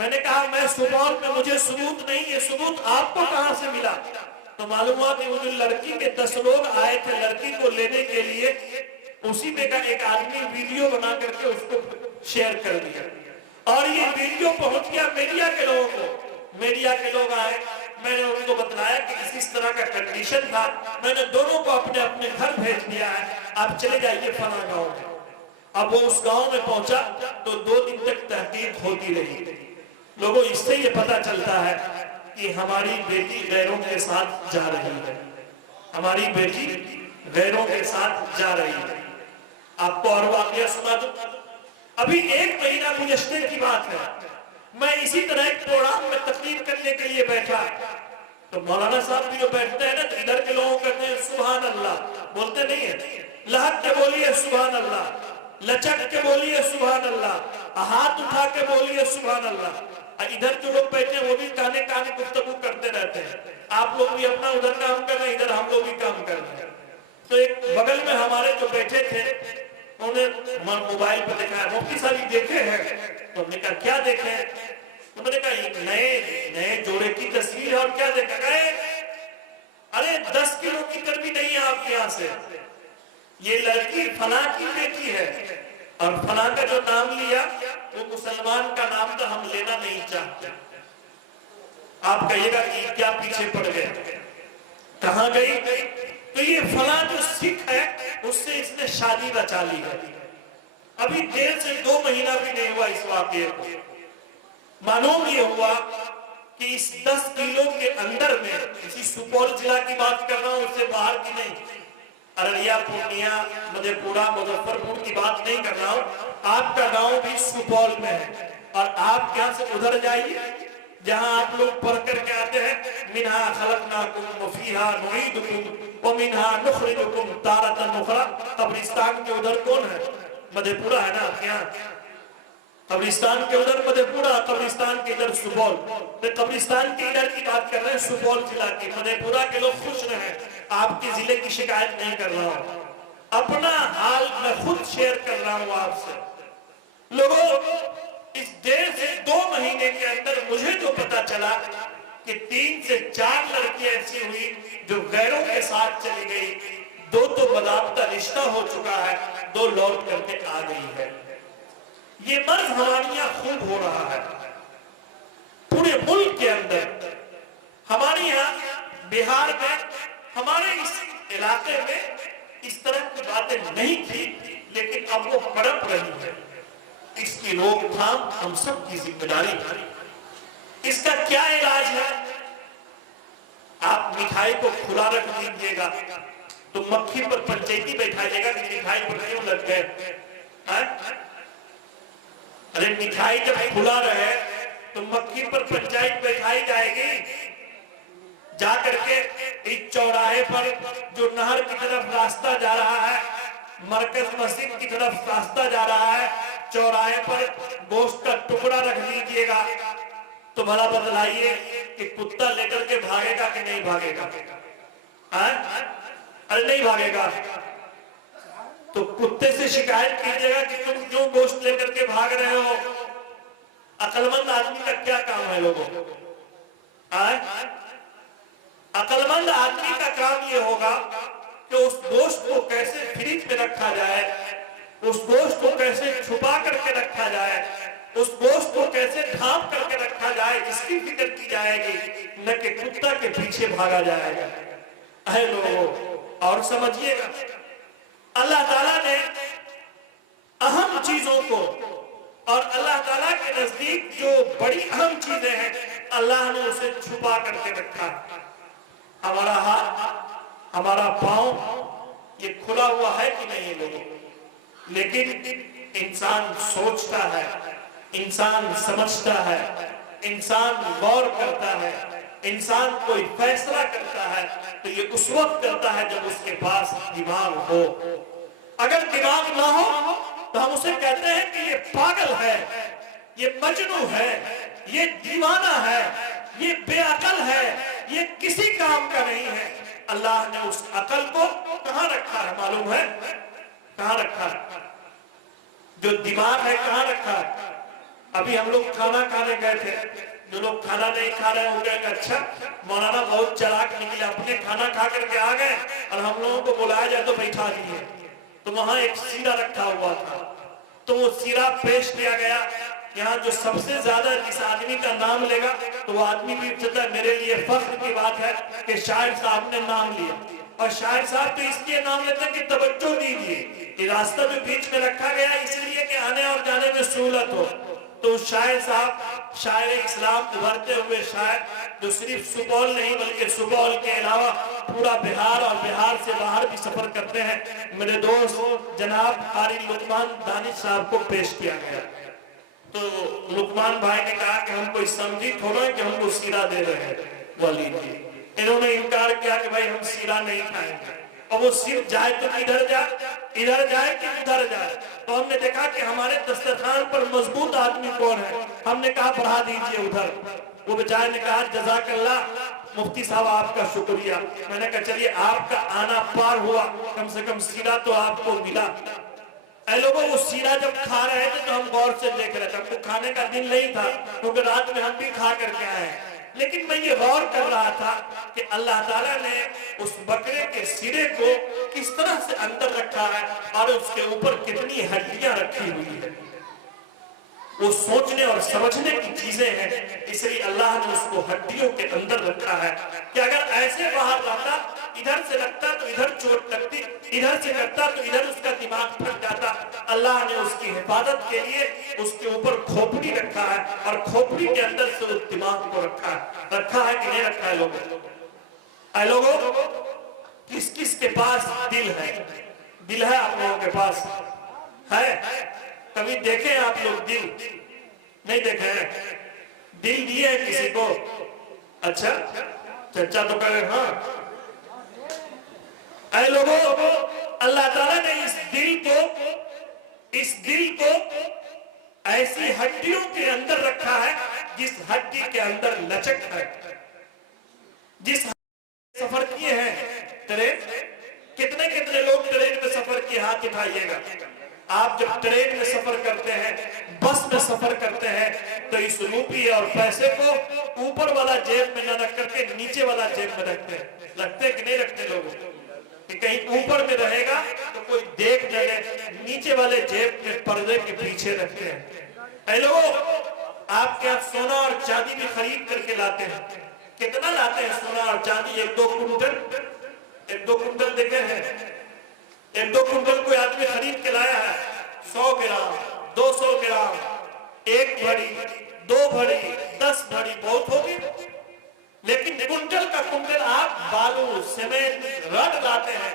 मैंने कहा मैं सुपौल में, मुझे सबूत नहीं, ये सबूत आपको कहां से मिला? तो मालूम हुआ कि उन लड़की के 10 लोग आए थे लड़की को लेने के लिए। उसी में का एक आदमी वीडियो बना करके उसको शेयर कर दिया और ये वीडियो पहुंच गया मीडिया के लोगों को। मीडिया के लोग आए, मैंने उनको बताया कि इस तरह का कंडीशन था, मैंने दोनों को अपने अपने घर भेज दिया है, आप चले जाइए फला गाँव में। अब वो उस गांव में पहुंचा तो 2 दिन तक तहकीक होती रही। लोगों इससे ये पता चलता है कि हमारी बेटी गैरों के साथ जा रही है, हमारी बेटी गैरों के साथ जा रही है। आपको और वाकया सुना दूं, अभी 1 महीना गुज़श्ते की बात है, मैं इसी तरह एक प्रोग्राम में तकरीर करने के लिए बैठा तो मौलाना साहब भी जो बैठते हैं ना तो इधर के लोग कहते हैं सुभान अल्लाह, बोलते नहीं है, लहक के बोलिए सुभान अल्लाह, लचक के बोलिए सुभान अल्लाह, हाथ उठा के बोलिए सुभान अल्लाह। इधर जो लोग बैठे हैं वो भी काने काने गुफ्तगू करते रहते हैं। आप लोग भी अपना उधर काम कर रहे हैं, इधर हम लोग भी काम कर रहे हैं। तो एक बगल में हमारे जो बैठे थे उन्हें मोबाइल पर देखा है, मुफ्ती साहब देखे हैं। तो हमने कहा क्या देखे? उन्होंने कहा ये नए नए जोड़े की तस्वीर है और क्या देखा गए, अरे 10 किलोमीटर भी नहीं है आपके यहाँ से, ये लड़की फला की बेटी है और फला का जो नाम लिया वो मुसलमान का नाम था, हम लेना नहीं चाहते। आप कहिएगा कि क्या पीछे पड़ गए, कहां गई? तो ये फला जो सिख है उससे इसने शादी रचा ली है। अभी देर से 2 महीना भी नहीं हुआ इस वाकये को। मालूम ये हुआ कि इस 10 किलो के अंदर में, इसी सुपौल जिला की बात कर रहा हूं, उससे बाहर की नहीं, अररिया, पूर्णिया, मधेपुरा, मुजफ्फरपुर की बात नहीं कर रहा हूं, आपका गांव भी सुपौल में है और आप यहाँ से उधर जाइए जहां आप लोग पढ़ करके आते हैं, मिन्हा खलकनाकुम व फीहा नुईदुकुम व मिन्हा नुखरिजुकुम तारतन उखरा। कब्रिस्तान के उधर कौन है? मधेपुरा है ना आपके यहाँ। कब्रिस्तान के उधर मधेपुरा, कब्रिस्तान के इधर सुपौल। तो कब्रिस्तान के इधर की बात कर रहे हैं, सुपौल जिला की। मधेपुरा के लोग खुश रहे, आपके जिले की शिकायत नहीं कर रहा हूं, अपना हाल मैं खुद शेयर कर रहा हूं आपसे। लोगों, इस डेढ़ से 2 महीने के अंदर मुझे जो पता चला कि 3 से 4 लड़कियां ऐसी हुई जो गैरों के साथ चली गई, 2 तो बलात्कार का रिश्ता हो चुका है, 2 लौट करके आ गई है। ये मर्ज हमारे यहाँ खूब हो रहा है पूरे मुल्क के अंदर। हमारे यहाँ बिहार में, हमारे इस इलाके में इस तरह की बातें नहीं थी, लेकिन अब वो पड़प रही है। इसकी रोकथाम हम सब की जिम्मेदारी है। इसका क्या इलाज है? आप मिठाई को खुला रख दीजिएगा तो मक्खी पर पंचायती बैठाइएगा कि मिठाई पर क्यों लग गए। अरे मिठाई जब खुला रहे तो मक्खी पर पंचायत बैठाई जाएगी। जा करके इस चौराहे पर जो नहर की तरफ रास्ता जा रहा है, मरकज मस्जिद की तरफ रास्ता जा रहा है, चौराहे पर गोश्त का टुकड़ा रख लीजिएगा तो भला बतलाइए कि कुत्ता लेकर के भागेगा कि नहीं भागेगा? अरे नहीं भागेगा। तो कुत्ते से शिकायत कीजिएगा कि तुम क्यों गोश्त लेकर के भाग रहे हो। अक्लमंद आदमी का क्या काम है लोगों? अक्लमंद आदमी का काम ये होगा कि उस गोश्त को कैसे फ्रिज में रखा जाए, उस गोश्त को कैसे छुपा करके रखा जाए, उस गोश्त को कैसे ढांप करके रखा जाए, इसकी फिक्र की जाएगी, न कि कुत्ता के पीछे भागा जाएगा। है लोगों, और समझिएगा, अल्लाह ताला ने अहम चीजों को, और अल्लाह ताला के नजदीक जो बड़ी अहम चीजें हैं, अल्लाह ने उसे छुपा करके रखा। हमारा हाथ, हमारा पांव ये खुला हुआ है कि नहीं लोगों? लेकिन इंसान सोचता है, इंसान समझता है, इंसान गौर करता है, इंसान कोई फैसला करता है तो ये उस वक्त करता है जब उसके पास दिमाग हो। अगर दिमाग ना हो तो हम उसे कहते हैं कि ये पागल है, ये मजनू है, ये दीवाना है, ये बेअकल है, ये किसी काम का नहीं है। अल्लाह ने उस अकल को कहां रखा है मालूम है? कहां रखा है? जो दिमाग है कहां रखा है? अभी हम लोग खाना खाने गए थे, जो लोग खाना नहीं खा रहे होंगे, अच्छा मौलाना बहुत चालाक निकले, अपने खाना खा करके आ गए और हम लोगों को बुलाया जाए तो बैठा दिए। तो वहां एक सीरा रखा हुआ था, तो वो सीरा पेश किया गया। यहाँ जो सबसे ज्यादा जिस आदमी का नाम लेगा तो वो आदमी भी चलता। मेरे लिए फख्र की बात है कि शायर साहब ने नाम लिया, और शायर साहब तो इसलिए नाम लेते हैं कि तवज्जो दीजिए, ये रास्ता जो बीच में रखा गया इसलिए कि आने और जाने में सहूलत हो। तो शायर साहब शायर इस्लाम उभरते हुए शायर, जो सिर्फ सुपौल नहीं बल्कि सुपौल के अलावा पूरा बिहार और बिहार से बाहर भी सफर करते हैं, मेरे दोस्त जनाब कारी लुकमान दानिश साहब को पेश किया गया। तो लुकमान भाई ने कहा कि हम कोई समझी थोड़ा कि हमको सीरा दे रहे हैं वाली जी। इन्होंने इनकार किया कि भाई हम सीरा नहीं खाएंगे, और वो सिर्फ जाए तो इधर जाए, इधर जाए कि उधर जाए। तो हमने देखा कि हमारे दस्तरखान पर मजबूत आदमी कौन है, हमने कहा बढ़ा दीजिए उधर। वो बेचारे ने कहा जज़ाकल्लाह मुफ्ती साहब आपका शुक्रिया। मैंने कहा चलिए आपका आना पार हुआ, कम से कम सीरा तो आपको मिला। ऐ लोगों, वो सीरा जब खा रहे थे तो हम गौर से देख रहे थे, हमको खाने का दिन नहीं था क्योंकि रात में हम भी खा करके आए, लेकिन मैं ये गौर कर रहा था कि अल्लाह ताला ने उस बकरे के सिरे को किस तरह से अंदर रखा है और उसके ऊपर कितनी हड्डियां रखी हुई है। वो सोचने और समझने की चीजें हैं, इसलिए अल्लाह ने उसको हड्डियों के अंदर रखा है कि अगर ऐसे बाहर रहता, इधर से लगता तो इधर चोट लगती, इधर से लगता तो इधर उसका दिमाग फट जाता। अल्लाह ने उसकी हिफाजत के लिए उसके ऊपर खोपड़ी रखा है और खोपड़ी के अंदर से उस दिमाग को रखा है कि नहीं रखा है लोगों? किस किस के पास दिल है? दिल है आप लोगों के पास है? कभी देखे आप लोग दिल? नहीं देखे हैं? दिल दिए है किसी को? अच्छा, चर्चा तो करें। हाँ, ऐ लोगों, अल्लाह ताला ने इस दिल को ऐसी हड्डियों के अंदर रखा है जिस हड्डी के अंदर लचक है। जिस सफर किए हैं ट्रेन, कितने कितने लोग ट्रेन में सफर किए? हाथ उठाइएगा। आप जब ट्रेन में सफर करते हैं, बस में सफर करते हैं, तो इस रुपये और पैसे को ऊपर वाला जेब में न रख करके नीचे वाला जेब में रखते हैं। लगते कि नहीं रखते लोगों? कि कहीं ऊपर में रहेगा तो कोई देख न ले, नीचे वाले जेब में पर्दे के पीछे रखते हैं। ऐ लोगों, आपके यहाँ सोना और चांदी भी खरीद करके लाते हैं। कितना लाते हैं सोना और चांदी? 1-2 कुंटल देखे हैं? 1-2 कुंटल कोई आदमी खरीद के लाया है। 100 ग्राम, 200 ग्राम, 1 भरी, 2 भरी, 10 भरी बहुत होगी, लेकिन कुंटल का कुंटल आप बालू, सीमेंट, रड लाते हैं।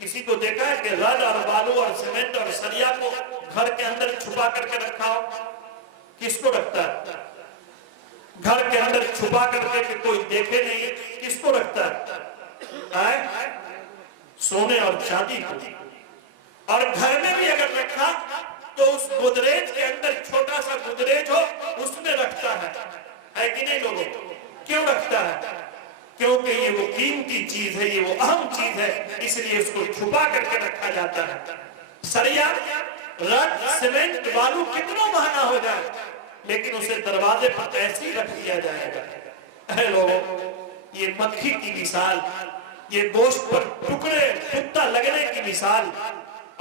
किसी को देखा है कि रड और बालू और सीमेंट और सरिया को घर के अंदर छुपा करके रखा हो? किसको रखता है? घर के अंदर छुपा करके कि कोई देखे नहीं, किसको रखता है? सोने और चांदी को। और घर में भी अगर रखा तो उस गोदरेज के अंदर छोटा सा गोदरेज हो, उसमें रखता है कि नहीं लोगों? क्यों रखता है? क्योंकि ये वो कीमती चीज है, ये वो अहम चीज है, इसलिए उसको छुपा करके रखा जाता है। सरिया, रड, सीमेंट, बालू कितना महंगा हो जाए, लेकिन उसे दरवाजे पर ऐसे ही रख दिया जाएगा। है लोगों, ये मक्खी की मिसाल, ये गोश्त पर टुकड़े कुत्ता लगने की मिसाल,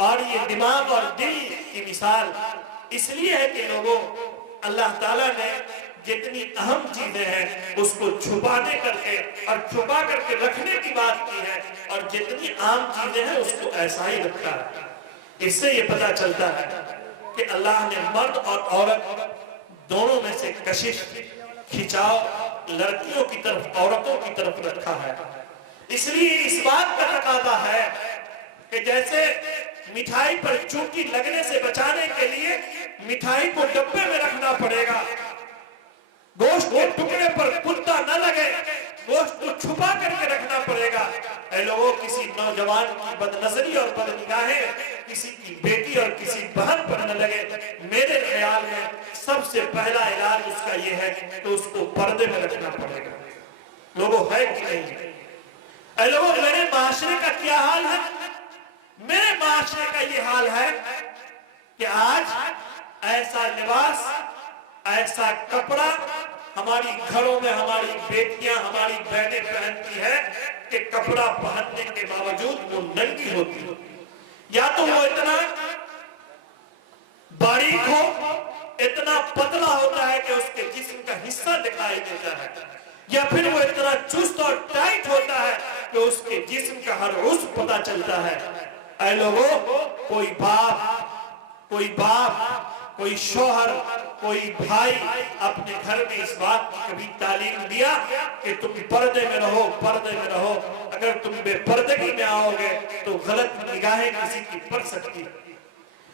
और ये दिमाग और दिल की मिसाल इसलिए है कि लोगों, अल्लाह ताला ने जितनी अहम चीजें हैं उसको छुपाने करके और छुपा करके रखने की बात की है, और जितनी आम चीजें हैं उसको ऐसा ही रखा है। इससे ये पता चलता है कि अल्लाह ने मर्द और औरत दोनों में से कशिश, खिंचाव लड़कियों की तरफ, औरतों की तरफ रखा है। इसलिए इस बात का तकाजा है कि जैसे मिठाई पर चूंटी लगने से बचाने के लिए मिठाई को डब्बे में रखना पड़ेगा, गोश्त के टुकड़े पर कुत्ता न लगे, गोश्त को छुपा करके रखना पड़ेगा। ऐ लोगों, किसी नौजवान की बदनजरी और बदनिगाहें किसी की बेटी और किसी बहन पर न लगे, मेरे ख्याल में सबसे पहला इलाज उसका ये है तो उसको पर्दे में रखना पड़ेगा। लोगों, है कि नहीं? ऐ लोगों, मेरे माशरे का क्या हाल है? मेरे माशरे का ये हाल है कि आज ऐसा लिबास, ऐसा कपड़ा हमारी घरों में हमारी बेटियां, हमारी बहनें पहनती है कि कपड़ा पहनने के बावजूद वो नंगी होती, या तो वो इतना बारीक हो, इतना पतला होता है कि उसके जिस्म का हिस्सा दिखाई देता है, या फिर वो इतना चुस्त और टाइट होता है कि उसके जिस्म का हर उज़्व पता चलता है। ऐ लोगों, कोई बाप, कोई शौहर, कोई भाई अपने घर में इस बात की कभी तालीम दिया कि तुम पर्दे में रहो, पर्दे में रहो? अगर तुम बेपर्दगी में आओगे तो गलत निगाहें किसी की पड़ सकती है।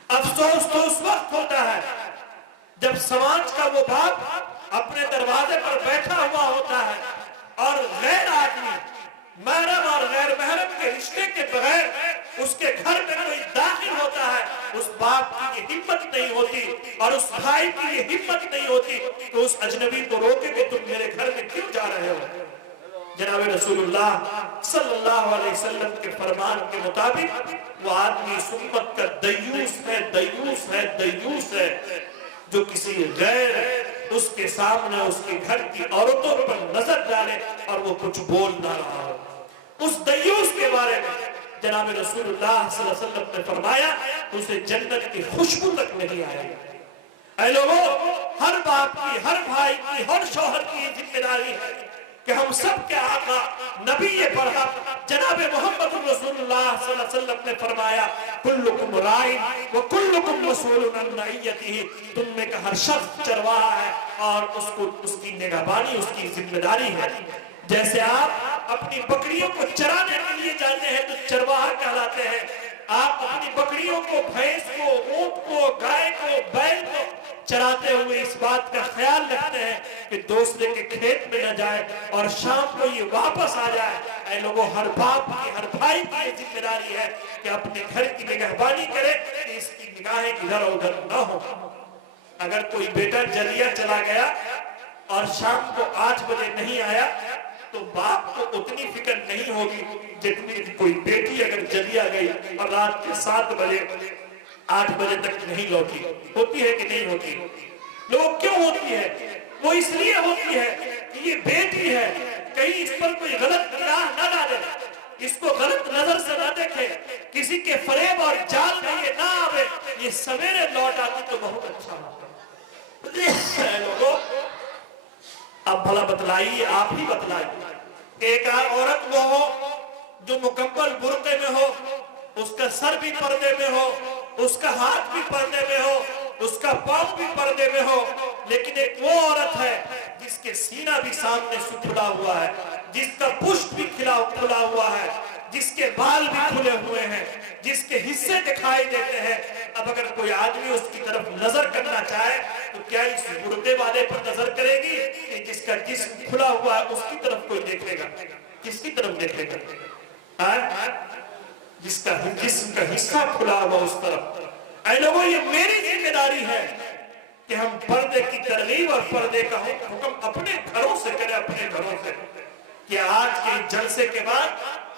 अफसोस तो उस वक्त होता है जब समाज का वो बाप अपने दरवाजे पर बैठा हुआ होता है और गैर आदमी, महरम और गैर महरम के रिश्ते के बगैर उसके घर में कोई दाखिल होता है, उस बाप की ये हिम्मत नहीं होती और उस भाई की ये हिम्मत नहीं होती तो उस अजनबी को रोके कि तुम मेरे घर में क्यों जा रहे हो। जनाब रसूलुल्लाह सल्लल्लाहु अलैहि वसल्लम के फरमान के मुताबिक वो आदमी इस उम्मत का दयूस है, दयूस है, दयूस है, जो किसी गैर उसके सामने उसके घर की औरतों पर नजर डाले और वो कुछ बोल ना रहा हो। उस दयूस के बारे में जनाब रसूलुल्लाह सल्लल्लाहु अलैहि वसल्लम ने फरमाया उसे जन्नत की खुशबू तक नहीं आएगी। ऐ लोगों, हर बाप की, हर भाई की, हर शौहर की जिम्मेदारी है कि हम सब के आका नबी पढ़ा जनाब मोहम्मद रसूलुल्लाह सल्लल्लाहु अलैहि वसल्लम ने फरमाया कुल्लुकुम राइन व कुल्लुकुम मसऊलुन अन रइयतिही, तुम में का हर शख्स चरवाहा है और उसको उसकी निगहबानी उसकी जिम्मेदारी है। जैसे आप अपनी बकरियों को चराने के लिए जाते हैं तो चरवाहा कहलाते हैं। आप अपनी बकरियों को, भैंस को, ऊंट को, गाय को, बैल को चराते हुए इस बात का ख्याल रखते हैं कि दूसरे के खेत में न जाए और शाम को ये वापस आ जाए। ऐ लोगों, हर बाप की, हर भाई की ये जिम्मेदारी है कि अपने घर की निगहबानी करे कि इसकी निगाहें इधर उधर न हो। अगर कोई बेटा जलिया चला गया और शाम को 8 बजे नहीं आया तो बाप को उतनी फिक्र नहीं होगी जितनी कोई बेटी अगर जलिया गई और रात के 7 बजे 8 बजे तक नहीं लौटी। होती है कि नहीं होती? लोग क्यों होती है? वो इसलिए होती है कि ये बेटी है, कहीं इस पर कोई गलत निगाह न डाले, इसको गलत नजर से न देखे, किसी के फरेब और जाल में ये ना आवे, ये सवेरे लौट आती तो बहुत अच्छा होता। लोगों, अब भला बतलाइए, आप ही बतलाइए। एक औरत वो हो जो मुकम्मल बुर्के में हो, उसका सर भी पर्दे में हो, उसका हाथ भी पर्दे में हो, उसका पांव भी पर्दे में हो, लेकिन एक वो औरत है जिसके सीना भी सामने से खुला हुआ है, जिसका पुष्ट भी खुला हुआ है, जिसके बाल भी खुले हुए हैं, जिसके हिस्से दिखाई देते हैं। अब अगर कोई आदमी उसकी तरफ नजर करना चाहे तो क्या इस बुर्के वाले पर नजर करेगी कि जिसका जिस्म खुला हुआ है उसकी तरफ कोई देखेगा? किसकी तरफ देखेगा? जिसका जिस्म का हिस्सा खुला हुआ उस तरफ। ऐ लोगों, ये मेरी जिम्मेदारी है कि हम पर्दे की तरगीब और पर्दे का हुक्म अपने घरों से करें, अपने घरों से। कि आज के जलसे के बाद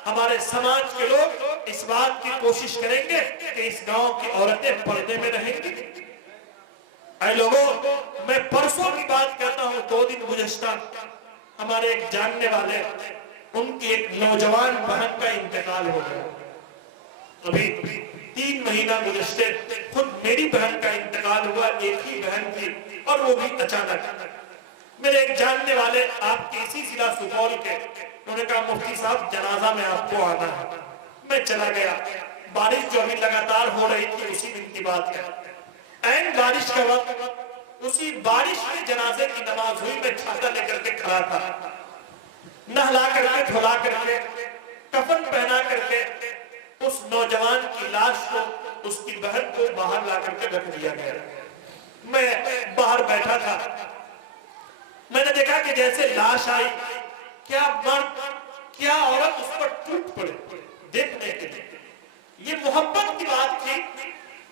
हमारे समाज के लोग इस बात की कोशिश करेंगे कि इस गांव की औरतें पर्दे में रहेंगी। ऐ लोगों, मैं परसों की बात कहता हूँ, 2 दिन गुज़श्ता हमारे एक जानने वाले, उनकी एक नौजवान बहन का इंतकाल हो गया। अभी 3 महीना गुज़श्ते खुद मेरी बहन का इंतकाल हुआ, एक ही बहन थी और वो भी अचानक। मेरे एक जानने वाले आपके इसी जिला सुपौल के, उन्होंने कहा मुफ्ती साहब जनाजा में आपको आना है। मैं चला गया। बारिश जो अभी लगातार हो रही थी उसी दिन की बात है। ऐन बारिश का वक्त, उसी बारिश में जनाजे की नमाज हुई। मैं छाता लेकर के खड़ा था, नहला करके, धुला करके, कफन पहना करके उस नौजवान की लाश को, उसकी बहन को बाहर ला करके रख दिया गया। मैं बाहर बैठा था, मैंने देखा कि जैसे लाश आई, क्या मर्द क्या औरत उस पर टूट पड़े देखने के लिए। ये मोहब्बत की बात थी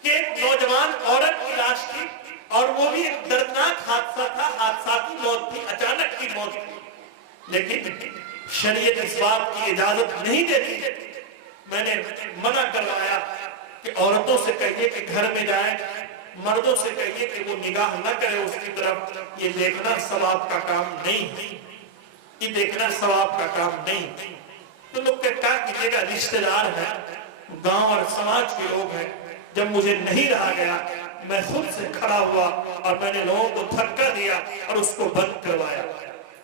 कि एक नौजवान औरत की लाश थी और वो भी एक दर्दनाक हादसा था, हादसाती मौत थी, अचानक की मौत थी। लेकिन शरीयत इस बात की इजाजत नहीं देती। मैंने मना करवाया कि औरतों से कहिए कि घर में जाएं, मर्दों से कहिए कि वो निगाह न करे उसकी तरफ। ये देखना सवाब का काम नहीं है, ये देखना सवाब का काम नहीं। तो लोग क्या कीजिएगा, रिश्तेदार हैं, गांव और समाज के लोग हैं। जब मुझे नहीं रहा गया, मैं खुद से खड़ा हुआ और मैंने लोगों को धक्का दिया और उसको बंद करवाया।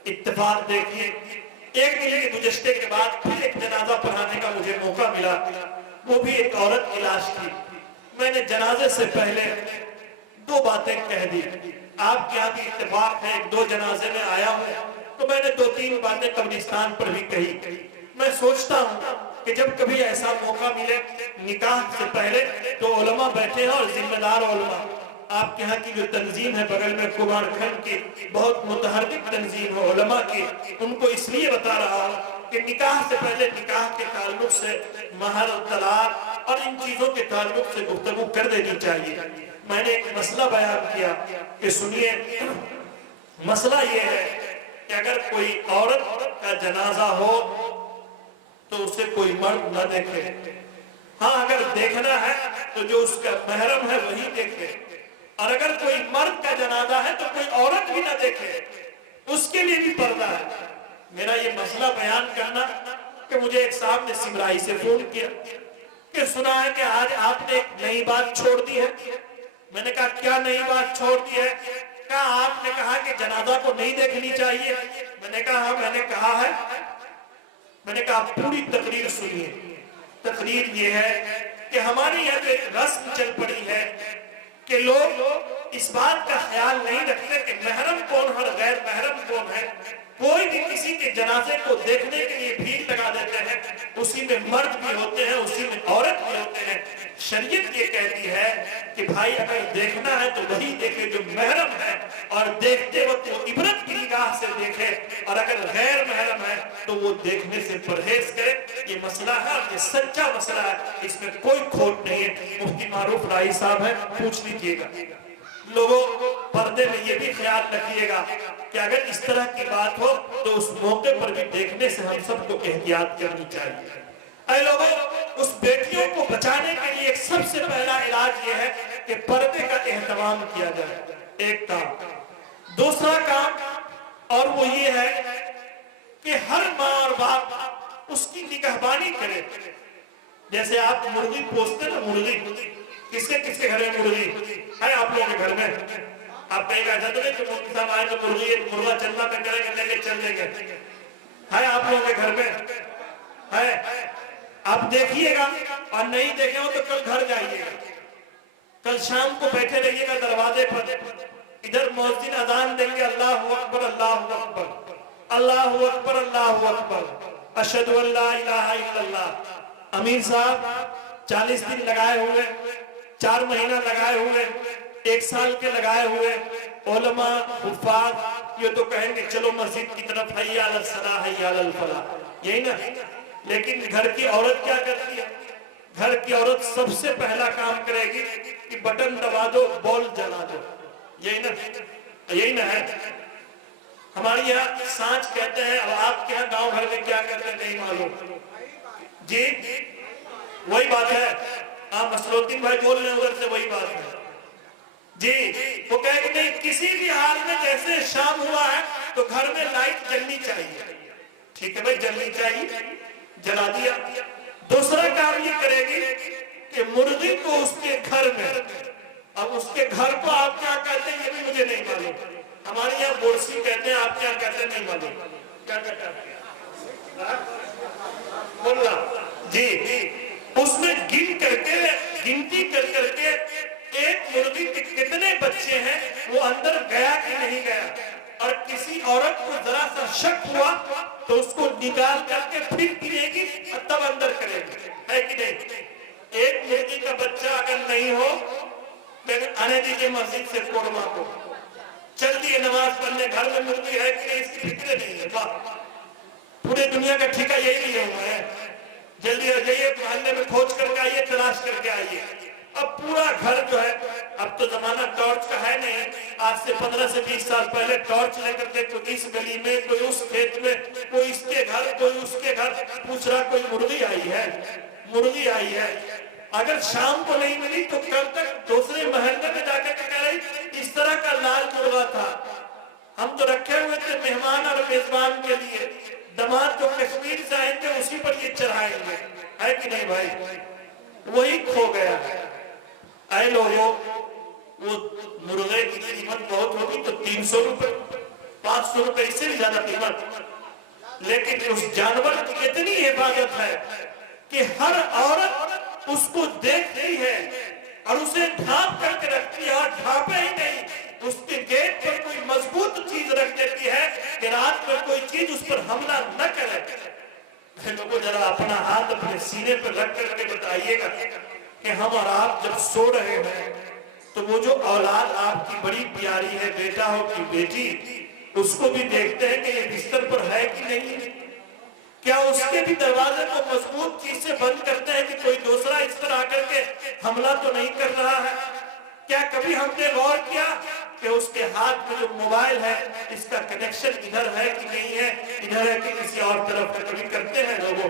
इत्तेफाक देखिए, एक दिन के गुज़श्ते के बाद फिर एक जनाजा पढ़ाने का मुझे मौका मिला। वो भी एक औरत की लाश थी। मैंने जनाजे से पहले 2 बातें कह दी। आपके यहाँ भी इत्तेफाक है, 1-2 जनाजे में आया हूँ तो मैंने 2-3 बातें कब्रिस्तान पर भी कही। मैं सोचता हूँ कि जब कभी ऐसा मौका मिले निकाह से पहले तो उलमा बैठे हैं और जिम्मेदार उलमा, आपके यहाँ की जो तंजीम है बगल में कुमारखंड की, बहुत मुतहर्रिक तंजीम है उलमा की, उनको इसलिए बता रहा हूँ कि निकाह से पहले निकाह के ताल्लुक से महर, तलाक और इन चीजों के ताल्लुक से गुफ्तगू कर देनी चाहिए। मैंने एक मसला बयान किया कि सुनिए, मसला ये है कि अगर कोई औरत का जनाजा हो तो उसे कोई मर्द न देखे। हाँ, अगर देखना है तो जो उसका महरम है वही देखे, और अगर कोई मर्द का जनाजा है तो कोई औरत भी न देखे, उसके लिए भी पर्दा है। मेरा ये मसला बयान करना कि मुझे एक साहब ने सिमराई से फोन किया कि सुना है कि आज आपने एक नई बात छोड़ दी है। मैंने कहा क्या नई बात छोड़ दी है? कहा आपने कहा कि जनाजा को नहीं देखनी चाहिए। मैंने कहा हाँ, मैंने कहा है। मैंने कहा पूरी तकरीर सुनिए। तकरीर ये है कि हमारे यहाँ तो एक रस्म चल पड़ी है कि लोग इस बात का ख्याल नहीं रखते कि महरम कौन है और गैर महरम कौन है। कोई भी किसी के जनाजे को देखने के लिए भीड़ लगा देते हैं, उसी में मर्द भी होते हैं, उसी में औरत भी होते हैं। शरीयत ये कहती है कि भाई अगर देखना है तो वही देखे जो महरम है, और देखते वक्त वो इबरत की निगाह से देखे, और अगर गैर महरम है तो वो देखने से परहेज करे। ये मसला है और ये सच्चा मसला है, इसमें कोई खोट नहीं है। मुफ्ती मारूफ राई साहब है, पूछ लीजिएगा। लोगों, पर्दे में ये भी ख्याल रखिएगा कि अगर इस तरह की बात हो तो उस मौके पर भी देखने से हम सबको एहतियात करनी चाहिए। ऐ लोगों, उस बेटियों को बचाने के लिए एक सबसे पहला इलाज ये है कि पर्दे का एहतमाम किया जाए, एक काम। दूसरा काम और वो ये है कि हर माँ और बाप उसकी निगहबानी करे। जैसे आप मुर्गी पोसते ना, मुर्गी किसके किसके घर में मुर्गी है? आप लोगों के घर में। आप कहीं ऐसा तो नहीं कि मुफ्ती साहब आए तो मुर्गी मुर्गा चलना पे करेंगे, लेके चल देंगे, है आप लोगों के घर में? है? आप देखिएगा, और नहीं देखे हो तो कल घर जाइएगा, कल शाम को बैठे रहिएगा दरवाजे पर। इधर मौजिन अजान देंगे, अल्लाहु अकबर अल्लाहु अकबर अल्लाहु अकबर अल्लाहु अकबर अशहदु अल्ला इलाहा इल्लल्लाह। अमीर साहब 40 दिन लगाए हुए, 4 महीना लगाए हुए, 1 साल के लगाए हुए, उलमा हुफ़ाज़ ये तो कहेंगे चलो मस्जिद की तरफ, हय्या अलल सलाह हय्या अलल फलाह, यही ना। लेकिन घर की औरत क्या करती है? घर की औरत सबसे पहला काम करेगी कि बटन दबा दो, बॉल जला दो, यही ना, यही ना है। हमारे यहाँ सांच कहते हैं, अब आपके यहाँ गांव भर में क्या कहते हैं नहीं मालूम जी। वही बात है, आप मसलुद्दीन भाई बोल रहे हैं उधर से, वही बात है जी। वो कहे कि नहीं, किसी भी हाल में जैसे शाम हुआ है तो घर में लाइट जलनी चाहिए। ठीक है भाई, जलनी चाहिए, जला दिया। दूसरा काम ये करेगी कि मुर्गी को उसके घर में, अब उसके घर को आप क्या कहते हैं ये भी मुझे नहीं मालूम, हमारे यहाँ बोरसी कहते हैं, आप क्या कहते हैं नहीं मालूम, क्या कहते हैं बोलना जी। उसमें गिनती कर करके एक मुर्गी के कितने बच्चे हैं वो अंदर गया कि नहीं गया, और किसी औरत को जरा सा शक हुआ तो उसको निकाल करके फिर गिरेगी और तब अंदर करेगी, है कि नहीं। एक मुर्गी का बच्चा अगर नहीं हो लेकिन आने दीजिए मस्जिद से कोरमा को, चल दिए नमाज पढ़ने, घर में मुर्गी है कि नहीं इसकी फिक्र नहीं है। वाह, पूरे दुनिया का ठेका यही लिए हुए है। जल्दी आ जाइए, मोहल्ले में खोज करके आइए, तलाश करके आइए। अब पूरा घर जो है, अब तो जमाना टॉर्च का है नहीं, आज से 15 से 20 साल पहले टॉर्च लेकर के कोई इस गली में, कोई उस खेत में, कोई इसके घर, कोई उसके घर, पूछ रहा कोई मुर्गी आई है, मुर्गी आई है। अगर शाम को नहीं मिली तो कल तक दूसरे महल्ले में जाकर के कह रही इस तरह का लाल मुर्गा था, हम तो रखे हुए थे मेहमान और मेजबान के लिए, दामाद जो कश्मीर से आएंगे उसी पर ये चढ़ाएंगे, है कि नहीं भाई? वही खो गया है। ऐ लोगों, वो मुर्गे की कीमत बहुत होगी तो 300 रुपए, 500 रुपए, इससे भी ज्यादा कीमत, लेकिन उस जानवर की इतनी हिफाजत है कि हर औरत उसको देखती है और उसे ढांप करके रखती है, और ढांपे ही नहीं, उसके गेट पर कोई मजबूत चीज रख देती है कि रात में कोई चीज उस पर हमला न करे। लोगों, जरा अपना हाथ अपने सीने पर रख करके बताइएगा कि हम और आप जब सो रहे हैं तो वो जो औलाद आपकी बड़ी प्यारी है, बेटा हो कि बेटी, उसको भी देखते हैं कि ये बिस्तर पर है कि नहीं, क्या उसके भी दरवाजे को मजबूत चीज से बंद करते हैं कि कोई दूसरा इस तरह आकर के हमला तो नहीं कर रहा है? क्या कभी हमने गौर किया कि उसके हाथ हाथ में जो मोबाइल है इसका कनेक्शन इधर है कि नहीं है, इधर है कि किसी और तरफ है। कभी करते हैं लोगों,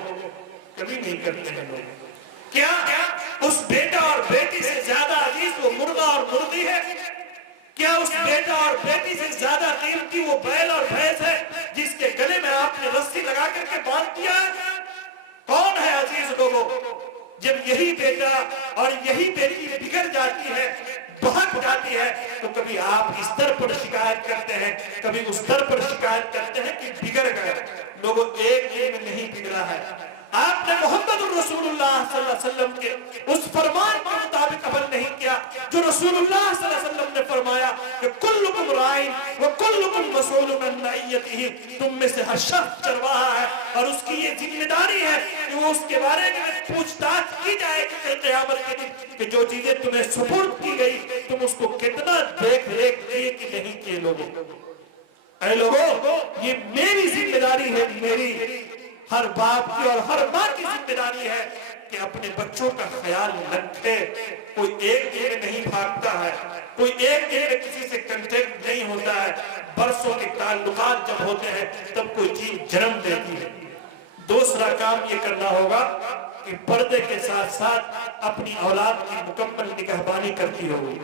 कभी नहीं करते हैं लोग। क्या उस बेटा और बेटी से ज्यादा अजीज वो मुर्गा और मुर्गी है? क्या उस बेटा और बेटी से ज्यादा कीमती वो बैल और भैंस है जिसके गले में आपने रस्सी लगा करके बांध दिया है? कौन है अजीज लोगों? जब यही बेटा और यही बेटी बिगड़ जाती है, बहक जाती है, तो कभी आप इस दर पर शिकायत करते हैं, कभी उस दर पर शिकायत करते हैं कि बिगड़ गए। लोगों, एक दिन में नहीं बिगड़ा है। आपने मोहम्मद रसूलुल्लाह सल्लल्लाहु अलैहि वसल्लम के उस फरमान के मुताबिक अमल नहीं किया जो रसूलुल्लाह सल्लल्लाहु अलैहि वसल्लम ने फरमाया कि कुल्लुकुम राइन व कुल्लुकुम मसऊलुन अन रइयतिही, तुम में से हर शख्स चरवाहा है और उसकी ये जिम्मेदारी है कि वो उसके बारे में पूछताछ की जाएगी कल क़यामत के दिन कि जो चीजें तुम्हें सुपुर्द की गई तुम उसको कितना देख रेख किए कि नहीं किए। लोगों, ये मेरी जिम्मेदारी है, मेरी हर बाप की और हर माँ की जिम्मेदारी है कि अपने बच्चों का ख्याल रखे। कोई एक दिन में नहीं भागता है, कोई एक दिन में किसी से कांटेक्ट नहीं होता है। बरसों के ताल्लुकात जब होते हैं तब कोई चीज जन्म देती है। दूसरा काम ये करना होगा कि पर्दे के साथ साथ अपनी औलाद की मुकम्मल निगहबानी करती होगी।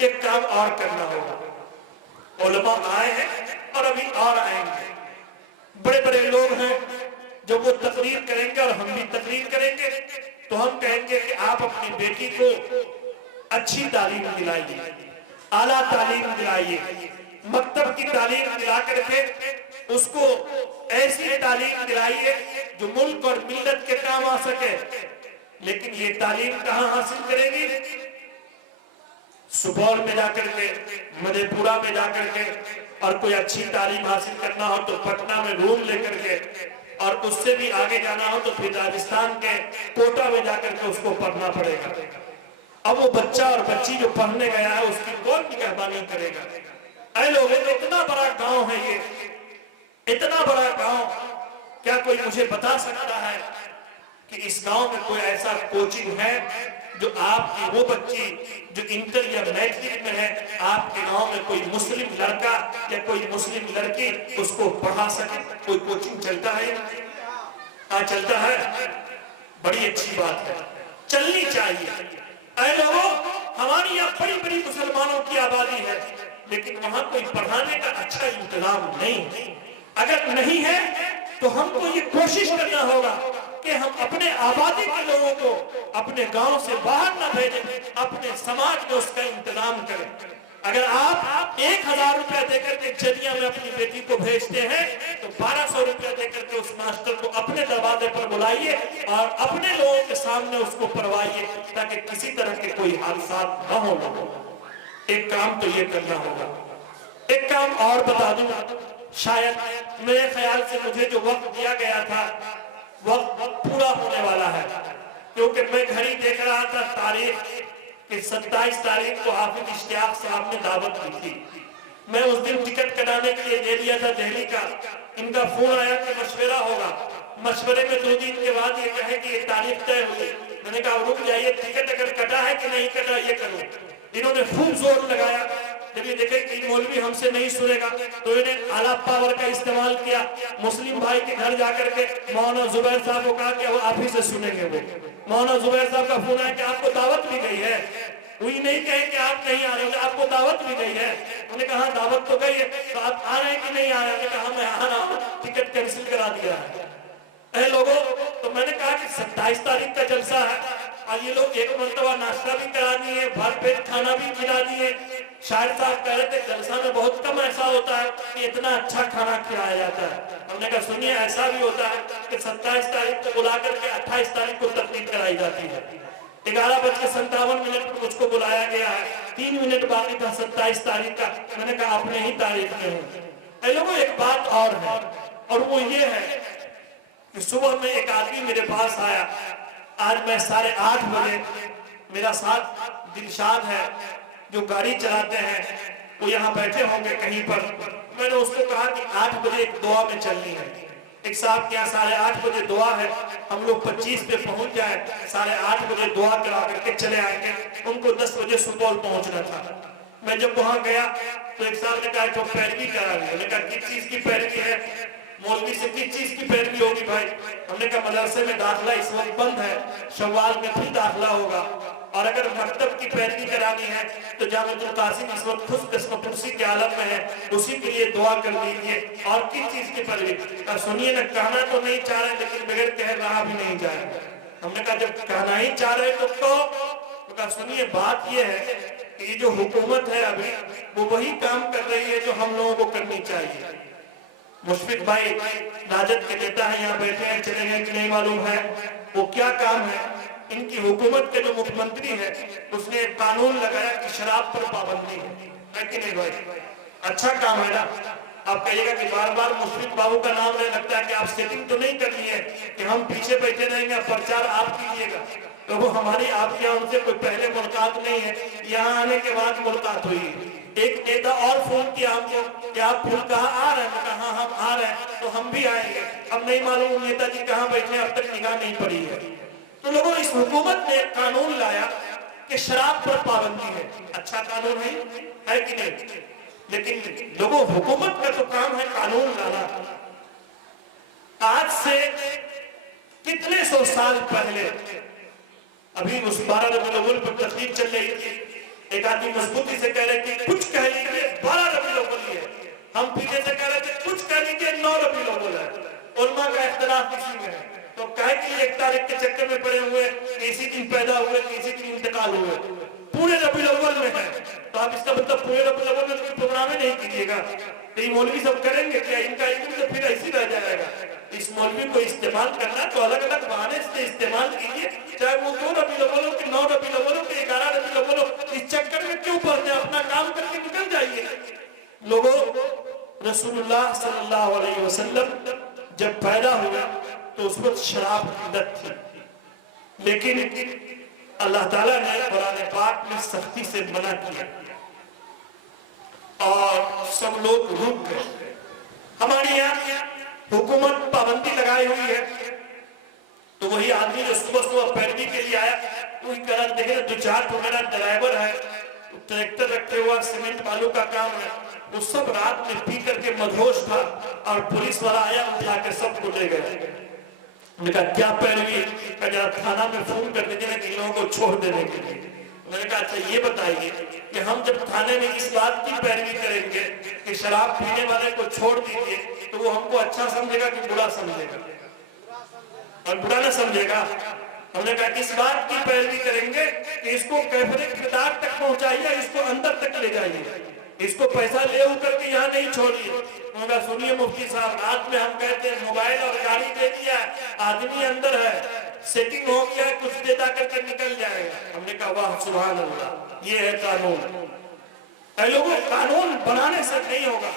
एक काम और करना होगा, उलमा आए हैं और अभी और आएंगे, बड़े बड़े लोग हैं, जब वो तकरीर करेंगे और हम भी तकरीर करेंगे तो हम कहेंगे कि आप अपनी बेटी को अच्छी तालीम दिलाइए, आला तालीम दिलाइए, मकतब की तालीम दिला करके उसको ऐसी तालीम दिलाइए जो मुल्क और मिल्लत के काम आ सके। लेकिन ये तालीम कहाँ हासिल करेगी? सुपौल में जाकर के, मधेपुरा में जाकर के, और कोई अच्छी तालीम हासिल करना हो तो पटना में रूम लेकर के, और उससे भी आगे जाना हो तो फिर राजस्थान के कोटा में जाकर के उसको पढ़ना पड़ेगा। अब वो बच्चा और बच्ची जो पढ़ने गया है उसकी कौन निगहबानी करेगा? ऐ लोगों, इतना बड़ा गांव है ये, इतना बड़ा गांव, क्या कोई मुझे बता सकता है कि इस गांव में कोई ऐसा कोचिंग है जो आपकी वो बच्ची जो इंटर या मैट्रिक में है, आपके गांव में कोई मुस्लिम लड़का या कोई मुस्लिम लड़की उसको पढ़ा सके? कोई कोचिंग चलता है? हाँ, चलता है। बड़ी अच्छी बात है, चलनी चाहिए। ऐ लोगों, हमारी यहाँ बड़ी बड़ी मुसलमानों की आबादी है, लेकिन वहां कोई पढ़ाने का अच्छा इंतजाम नहीं है। अगर नहीं है तो हमको ये कोशिश करना होगा कि हम अपने आबादी के लोगों को अपने गांव से बाहर न भेजें, अपने समाज में उसका इंतजाम करें। अगर आप 1000 रुपया देकर के जदिया में अपनी बेटी को भेजते हैं तो 1200 रुपया देकर के उस मास्टर को अपने दरवाजे पर बुलाइए और अपने लोगों के सामने उसको पढ़वाइए ताकि किसी तरह के कोई हादसा न हो। एक काम तो ये करना होगा। एक काम और बता दूं, शायद मेरे ख्याल से मुझे जो वक्त दिया गया था वक्त पूरा होने वाला है, क्योंकि मैं घड़ी देख रहा था तारीख कि 27 तारीख को हाफिज इश्तियाक साहब ने दावत दी थी। मैं उस दिन टिकट कटाने के लिए दे दिया था दिल्ली का। इनका फोन आया कि मशवरा होगा। मशवरे में 2 दिन के बाद ये कहे कि ये तारीख तय हुई। मैंने कहा रुक जाइए, टिकट अगर कटा है कि नहीं कटा ये करो। इन्होंने खूब जोर लगाया। जब ये देखे कि मौलवी हमसे नहीं सुनेगा तो इन्हें आला पावर का इस्तेमाल किया। मुस्लिम भाई के घर जाकर के मौलाना जुबैर साहब को कहा कि वो आप ही से सुनेंगे। वो मौलाना जुबैर साहब का फोन आया कि आपको दावत भी गई है। वही नहीं कहे कि आप नहीं आ रहे, आपको दावत भी गई है। उन्होंने कहा दावत तो गई है, तो आप आ रहे हैं कि नहीं आ रहे हैं? कहा मैं आ रहा हूँ, टिकट कैंसिल करा दिया है। लोगों, तो मैंने कहा कि 27 तारीख का जलसा है और ये लोग एक मरतबा नाश्ता भी करा दिए, भर पेट खाना भी खिला दिए। शायर साहब कह रहे थे जलसा में बहुत कम ऐसा होता है कि इतना अच्छा खाना खिलाया जाता है। हमने कहा सुनिए, ऐसा भी होता है कि 27 तारीख को बुला करके 28 तारीख को तकरीर कराई जाती है। 11:57 पर मुझको बुलाया गया है, 3 मिनट बाकी था 27 तारीख का। मैंने कहा अपने ही तारीख में हूँ। लोगों, एक बात और है, और वो ये है कि सुबह में एक आदमी मेरे पास आया। आज मैं 8:30 बजे, मेरा साथ दिलशाद है जो गाड़ी चलाते हैं, वो यहाँ बैठे होंगे कहीं पर। मैंने उसको कहा कि 8 बजे एक दुआ में चलनी है। एक साहब क्या 8:30 बजे दुआ है, हम लोग 25 पे पहुंच जाए, 8:30 बजे दुआ करा करके चले आएंगे। उनको 10 बजे सुपौल पहुंचना था। मैं जब वहां गया तो एक साहब ने कहा तो पैरवी करा ली। हमने कहा किस चीज की पैरवी है? मौलवी से किस चीज की पैरवी होगी भाई? हमने कहा मदरसे में दाखिला इस वक्त बंद है, शव्वाल में फिर दाखिला होगा, और अगर मकतब की पैरवी करानी है तो जामिअतुल कासिम इस वक्त खुद किस्मपुरसी के आलम में है, उसी के लिए दुआ कर दीजिए। और किस चीज की पैरवी? सुनिए ना, कहना तो नहीं चाह रहे लेकिन बगैर कह रहा भी नहीं जाए। हमने कहा जब कहना ही चाह रहे तो कहा सुनिए, बात यह है कि ये जो हुकूमत है अभी वो वही काम कर रही है जो हम लोगों को करनी चाहिए। मुशफिक भाई राजद के नेता है, यहाँ बैठे हैं, चले गए कि नहीं मालूम है। वो क्या काम है? इनकी हुकूमत के जो मुख्यमंत्री है उसने एक कानून लगाया कि शराब पर पाबंदी है कि नहीं भाई? अच्छा काम है ना। आप कहिएगा कि बार बार मुशफिक बाबू का नाम नहीं लगता है कि आप सेटिंग तो नहीं करनी है कि हम पीछे बैठे रहेंगे, प्रचार आप कीजिएगा। तो वो हमारी आपके यहाँ उनसे कोई पहले मुलाकात नहीं है, यहाँ आने के बाद मुलाकात हुई। एक नेता और फोन किया हमको कि आप फूल कहाँ आ रहे हैं? हाँ हम आ रहे हैं, तो हम भी आएंगे। अब नहीं मालूम नेताजी कहाँ बैठे, अब तक निगाह नहीं पड़ी है। तो लोगों, इस हुकूमत ने कानून लाया कि शराब पर पाबंदी है। अच्छा कानून है कि नहीं? लेकिन लोगों, हुकूमत का तो काम है कानून लाना। आज से कितने सौ साल पहले, अभी उस 12 रबीउल अव्वल पर तकरीर चल रही थी, एक आदमी मजबूती से कह रहे थे कुछ कह लीजिए 12 रबीउल अव्वल है, हम पीछे से कह रहे थे कुछ कह लीजिए 9 रबीउल अव्वल है। उलमा का इख्तिलाफ इसी में है। तो कहे कि एक तारीख के चक्कर में पड़े हुए, इसी दिन पैदा हुए, इसी दिन इंतकाल हुए, पूरे रबीउल अव्वल में है। तो आप इसका मतलब पूरे रबीउल अव्वल में कोई प्रोग्राम ही नहीं कीजिएगा। तो ये मौलवी सब करेंगे क्या? इनका इल्म तो फिर ऐसी रह जाएगा। इस मौलवी को इस्तेमाल करना तो अलग अलग बहाने से इस्तेमाल कीजिए, चाहे वो 2 रबीउल अव्वल हो कि 9 रबीउल अव्वल हो कि 11 रबीउल अव्वल हो। इस चक्कर में क्यों पड़ते हैं? अपना काम करके निकल जाइए। लोगों, रसूलुल्लाह सल्लल्लाहु अलैहि वसल्लम जब पैदा हुआ तो उस वक्त शराब की लत थी, लेकिन अल्लाह ताला ने कुरान पाक में सख्ती से मना किया और सब लोग रुक गए। हमारे यहाँ हुकूमत पाबंदी लगाई हुई है, तो वही आदमी जो सुबह सुबह पैरवी के लिए आया, वही करा देखे 2-4 तो मेरा ड्राइवर है, ट्रैक्टर रखते हुआ सीमेंट बालू का काम है, वो सब रात में पी करके मदहोश था और पुलिस वाला आया, उठा के सबको ले गए। मैंने कहा क्या पैरवी? जरा थाना में फोन कर दीजिए ना कि लोगों को छोड़ देने के लिए। मैंने कहा अच्छा ये बताइए कि हम जब थाने में इस बात की पैरवी करेंगे कि शराब पीने वाले को छोड़ दीजिए, तो वो हमको अच्छा समझेगा कि बुरा समझेगा? और बुरा ना समझेगा। हमने कहा किस बात की पैरवी करेंगे कि इसको कैफरे किताब तक पहुंचाइए, इसको अंदर तक ले जाइए, इसको पैसा ले होकर के यहाँ नहीं छोड़िए। उनका सुनिए मुफ्ती साहब, रात में हम कहते हैं मोबाइल और गाड़ी दे दिया, आदमी अंदर है, सेटिंग हो गया, कुछ देता करके निकल जाएगा। हमने कहा वाह सुभान अल्लाह, ये है कानून। लोगों, कानून बनाने से नहीं होगा,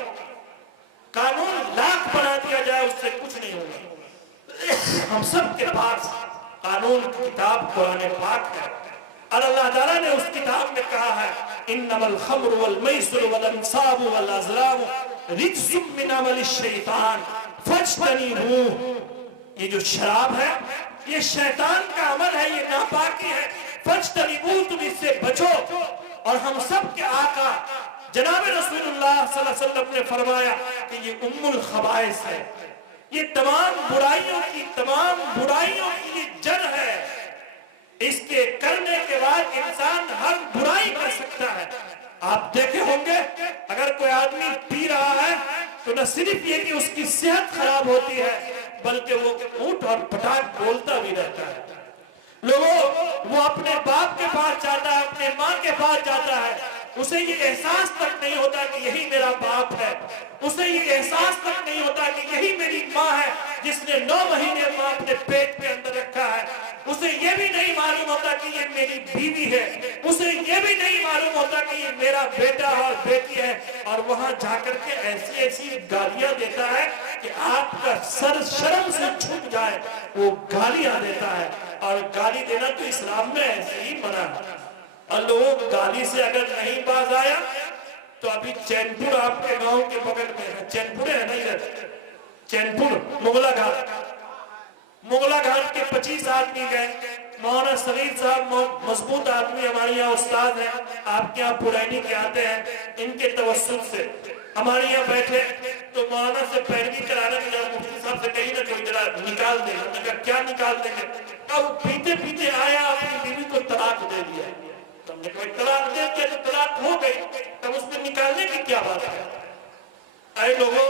कानून लाख बना दिया जाए उससे कुछ नहीं होगा। हम सब के पास कानून की किताब कुरान पाक है और अल्लाह ताला ने उस किताब में कहा है इन्नमल खम्र वल मैसिर वल अंसाब वल अज़लाम रिज्सुम मिन अमलि शैतान फज्तनिबू। ये जो शराब है ये शैतान का अमल है, ये नापाकी है। फज्तनिबू, तुम इससे बचो। और हम सब के आका जनाब रसूलुल्लाह सल्लल्लाहु अलैहि वसल्लम ने फरमाया कि ये उम्मुल खबाइस है, ये तमाम बुराइयों की जड़ है। इसके करने के बाद इंसान हर बुराई कर सकता है। आप देखे होंगे अगर कोई आदमी पी रहा है तो न सिर्फ ये कि उसकी सेहत खराब होती है, बल्कि वो ऊंट और पटाख बोलता भी रहता है। लोगों, वो अपने बाप के पास जाता है, अपने माँ के पास जाता है, उसे ये एहसास तक नहीं होता कि यही मेरा बाप है, उसे ये एहसास तक नहीं होता कि यही मेरी माँ है जिसने 9 महीने माँ अपने पेट के अंदर रखा है, उसे ये भी नहीं मालूम होता कि ये मेरी बीवी है, उसे ये भी नहीं मालूम होता कि ये मेरा बेटा और बेटी है। और वहां जाकर के ऐसी ऐसी गालियां देता है कि आपका सर शर्म से झुक जाए, वो गालियां देता है। और गाली देना तो इस्लाम में ऐसे ही मना है। और लोग गाली से अगर नहीं बाज आया तो अभी चैनपुर आपके गांव के बगल में है, चैनपुर है ना इधर, चैनपुर मुगला घाट के 25 आदमी गए, मौलाना सगीर साहब मजबूत आदमी, हमारे यहाँ उस्ताद हैं, आपके यहाँ पुरैनी के आते हैं, इनके तवस्सुल से हमारे यहाँ बैठे तो मौलाना से पैरवी कराने में मुफ्ती साहब से कही ना कोई जरा निकाल दे। हमने कहा क्या निकाल देंगे? अब पीते पीते आया, अपनी बीवी को तलाक दे दिया। हमने कोई तलाक दे दिया तो तलाक हो गई, तब उसमें निकालने की क्या बात है? ऐ लोगों,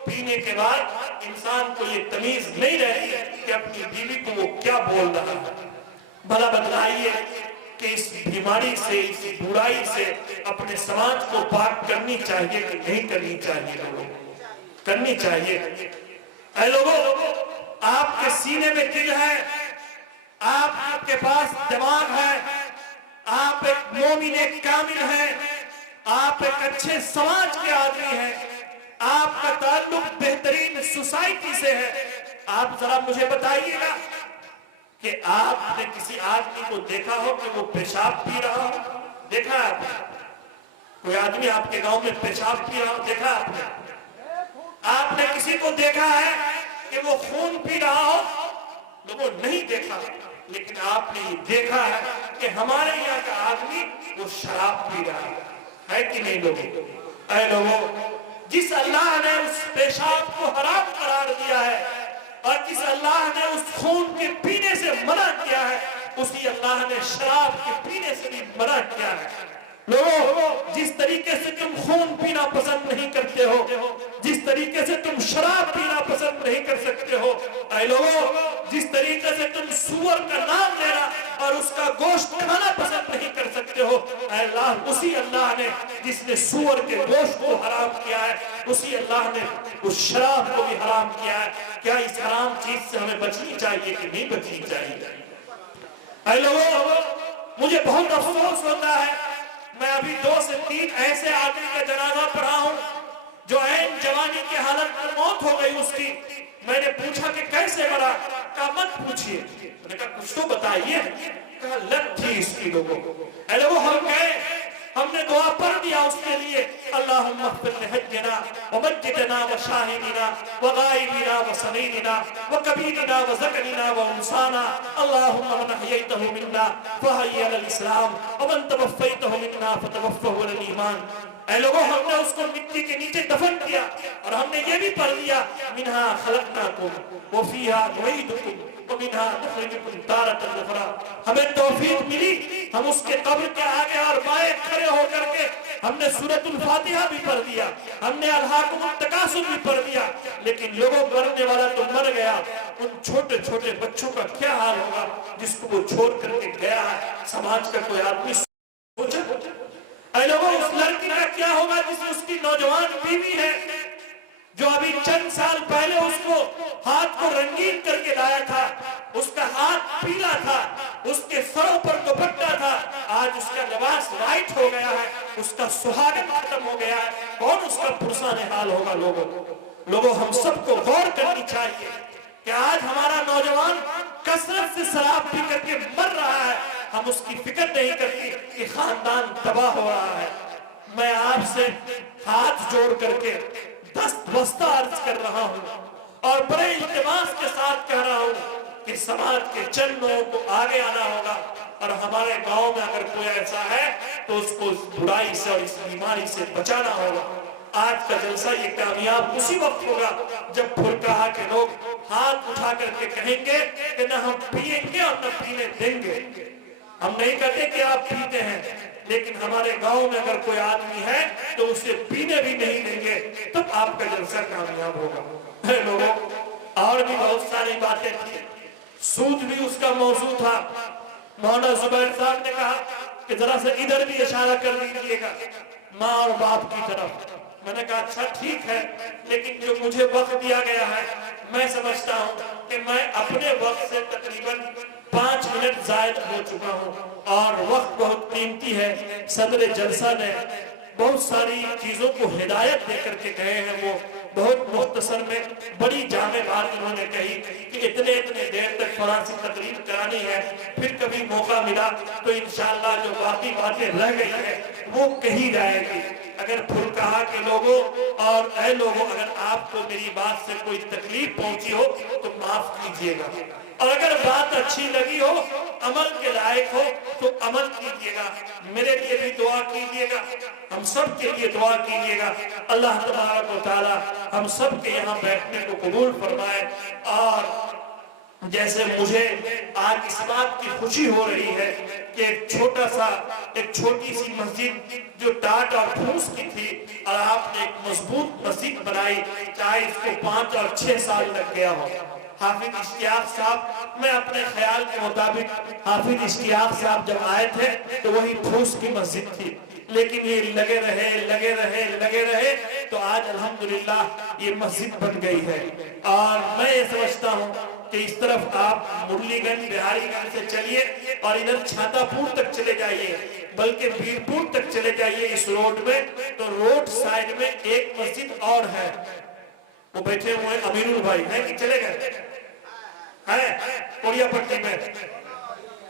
पीने के बाद इंसान को ये तमीज नहीं रहती कि अपनी बीवी को वो क्या बोल रहा है। भला बतलाइए कि इस बीमारी से, इस बुराई से अपने समाज को पाक करनी चाहिए कि नहीं करनी चाहिए? लोगों, करनी चाहिए। ऐ लोगों, आपके सीने में दिल है, आपके पास दिमाग है, आप एक मोमिन, एक कामिल हैं, आप एक अच्छे समाज के आदमी हैं, आपका ताल्लुक बेहतरीन सोसाइटी से है। आप जरा मुझे बताइएगा कि आपने किसी आदमी को देखा हो कि वो पेशाब पी रहा हो? देखा है आपने? कोई आदमी आपके गांव में पेशाब पी रहा हो देखा आपने? आपने किसी को देखा है कि वो खून पी रहा हो? लोगों, नहीं देखा। लेकिन आपने ये देखा है कि हमारे यहाँ का आदमी वो शराब पी रहा है कि नहीं? लोगों, जिस अल्लाह ने उस पेशाब को हराम करार दिया है और जिस अल्लाह ने उस खून के पीने से मना किया है, उसी अल्लाह ने शराब के पीने से भी मना किया है। लोगों, जिस तरीके से तुम खून पीना पसंद नहीं करते हो, जिस तरीके से तुम शराब पीना पसंद नहीं कर सकते हो, ऐ लोगों, जिस तरीके से तुम सूअर का नाम लेना और उसका गोश्त खाना पसंद नहीं कर सकते हो, अल्लाह, उसी अल्लाह ने जिसने सूअर के गोश्त को हराम किया है, उसी अल्लाह ने उस शराब को भी हराम किया है। क्या इस हराम चीज से हमें बचनी चाहिए कि नहीं बचनी चाहिए? ऐ लोगों, मुझे बहुत अफसोस होता है, मैं अभी 2 से 3 ऐसे आदमी का जनाजा पढ़ा हूं जो ऐन जवानी की हालत में मौत हो गई उसकी। मैंने पूछा कि कैसे मरा? कहा मत पूछिए। मैंने कहा कुछ तो बताइए। कहा लत थी इसकी। लोगों, हम गए, हमने दुआ पढ़ दिया उसके लिए, अल्लाहुम्मा इग़फिर लिहज्जना व मस्जिदना व शाहिदना व गाइबना व सगीरना व कबीरना व ज़करना व उनसाना, अल्लाहुम्मा मन अहयैतहु मिन्ना फहय्य अलल इस्लाम व मन तवफ़्फ़ैतहु मिन्ना फ़तवफ़्फ़हु अलल ईमान। ऐ लोगों, हमने उसको मिट्टी के नीचे दफन किया और हमने ये भी पढ़ लिया, मिन्हा खलक़नाकुम व फ़ीहा नुईदुकुम व मिन्हा नुख़रिजुकुम तारतन उख़रा। हमें तौफीक मिली, हम उसके कब्र के आगे और बाएं खड़े होकर के हमने सूरतुल फातिहा भी पढ़ दिया, हमने अल्हाकुमुत तकासुर भी पढ़ दिया। लेकिन लोगों, मरने वाला तो मर गया, उन छोटे छोटे बच्चों का क्या हाल होगा जिसको वो छोड़ करके गया है? समाज का कोई आदमी सोचे? ऐ लोगों, उस लड़की का क्या होगा जिसमें उसकी नौजवान बीवी है, जो अभी चंद साल पहले उसको हाथ को रंगीन करके लाया था, उसका हाथ पीला था, उसके सरों पर दुपट्टा था, आज उसका लिबास वाइट हो गया है, उसका सुहागन खत्म हो गया है। कौन उसका पुरसाने हाल होगा? लोगों, हम सबको गौर करनी चाहिए कि आज हमारा नौजवान कसरत से शराब पी करके मर रहा है, हम उसकी फिक्र नहीं करती कि खानदान तबाह हो रहा है। मैं आपसे हाथ जोड़ करके दस्त अर्ज कर रहा हूं और बड़े इल्तिमास के साथ कह रहा हूं कि समाज के चंद लोगों को आगे आना होगा और हमारे गांव में अगर कोई ऐसा है तो उसको इस बुराई से और इस बीमारी से बचाना होगा। आज का जलसा ये कामयाब उसी वक्त होगा जब फुरकाहा के लोग हाथ उठा करके कहेंगे कि न हम पिएंगे और न पीने देंगे। हम नहीं कहते कि आप पीते हैं, लेकिन हमारे गांव में अगर कोई आदमी है तो उसे पीने भी नहीं देंगे, तब आपका जलसा कामयाब होगा। लोगों, और भी बहुत सारी बातें थी, सूद भी उसका मौजूद था। मौलाना जुबैर साहब ने कहा कि जरा से इधर भी इशारा कर दीजिएगा माँ और बाप की तरफ। मैंने कहा अच्छा ठीक है, लेकिन जो मुझे वक्त दिया गया है, मैं समझता हूँ कि मैं अपने वक्त से तकरीबन 5 मिनट जायद हो चुका हूँ और वक्त बहुत कीमती है। सदर जलसा ने बहुत सारी चीजों को हिदायत दे करके गए हैं, वो बहुत मुख्तसर में बड़ी जामे बात इन्होंने कही कि इतने देर तक फरासी तकरीर करानी है, फिर कभी मौका मिला तो इंशाअल्लाह जो बाकी बातें रह गई है वो कही जाएगी। अगर फुलकाहा के लोगों और ऐ लोगों, अगर आपको मेरी बात से कोई तकलीफ पहुंची हो तो माफ कीजिएगा, और अगर बात अच्छी लगी हो, अमल के लायक हो तो अमल कीजिएगा। मेरे लिए भी दुआ कीजिएगा, हम सब के लिए दुआ कीजिएगा। अल्लाह तबारक व तआला हम सब के यहाँ बैठने को कबूल फरमाए। और जैसे मुझे आज इस बात की खुशी हो रही है कि एक छोटी सी मस्जिद जो टाट और फूस की थी और आपने एक मजबूत मस्जिद बनाई, चाहे इसको 5 और 6 साल लग गया हो। हाफिज इश्तियाक साहब, मैं अपने ख्याल के मुताबिक हाफिज इश्तियाक साहब जब आए थे तो वही फूस की मस्जिद थी, लेकिन ये लगे रहे तो आज अल्हम्दुलिल्लाह ये मस्जिद बन गई है। और मैं ये समझता हूँ कि इस तरफ आप मुरलीगंज बिहारीगंज से चलिए और इधर छातापुर तक चले जाइए, बल्कि वीरपुर तक चले जाइए इस रोड में, तो रोड साइड में एक मस्जिद और है। वो बैठे हुए अमीरुल भाई हैं कि चले गए हैं? कोड़िया पट्टी में,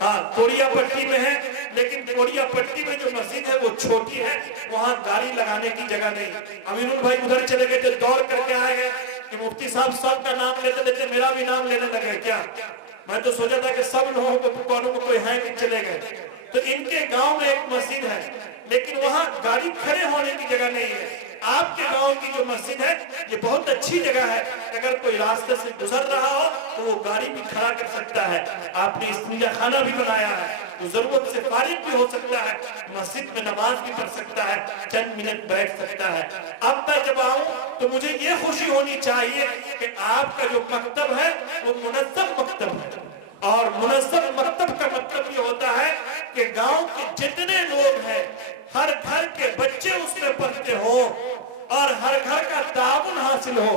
हाँ कोड़िया पट्टी में है, लेकिन कोड़िया पट्टी में जो मस्जिद है वो छोटी है, वहाँ गाड़ी लगाने की जगह नहीं। अमीरुल भाई उधर चले गए थे, दौड़ करके आए गए कि मुफ्ती साहब सबका नाम लेते लेते मेरा भी नाम लेने लगे क्या। मैं तो सोचा था कि सब लोगों को पुकारों को कोई है नहीं, चले गए। तो इनके गांव में एक मस्जिद है, लेकिन वहाँ गाड़ी खड़े होने की जगह नहीं है। आपके गांव की जो मस्जिद है ये बहुत अच्छी जगह है, अगर कोई रास्ते से गुजर रहा हो तो वो गाड़ी भी खड़ा कर सकता है। आपने इस्तिंजा खाना भी बनाया है, तो जरूरत से फारिग भी हो सकता है, मस्जिद में नमाज भी पढ़ सकता है, चंद मिनट बैठ सकता है। अब मैं जब आऊं तो मुझे ये खुशी होनी चाहिए कि आपका जो मकतब है वो मुनज़्ज़म मकतब है, और मुनज़्ज़म मकतब का मतलब ये होता है कि गांव के जितने लोग हैं हर घर के बच्चे उसमें पढ़ते हो और हर घर का ताउन हासिल हो।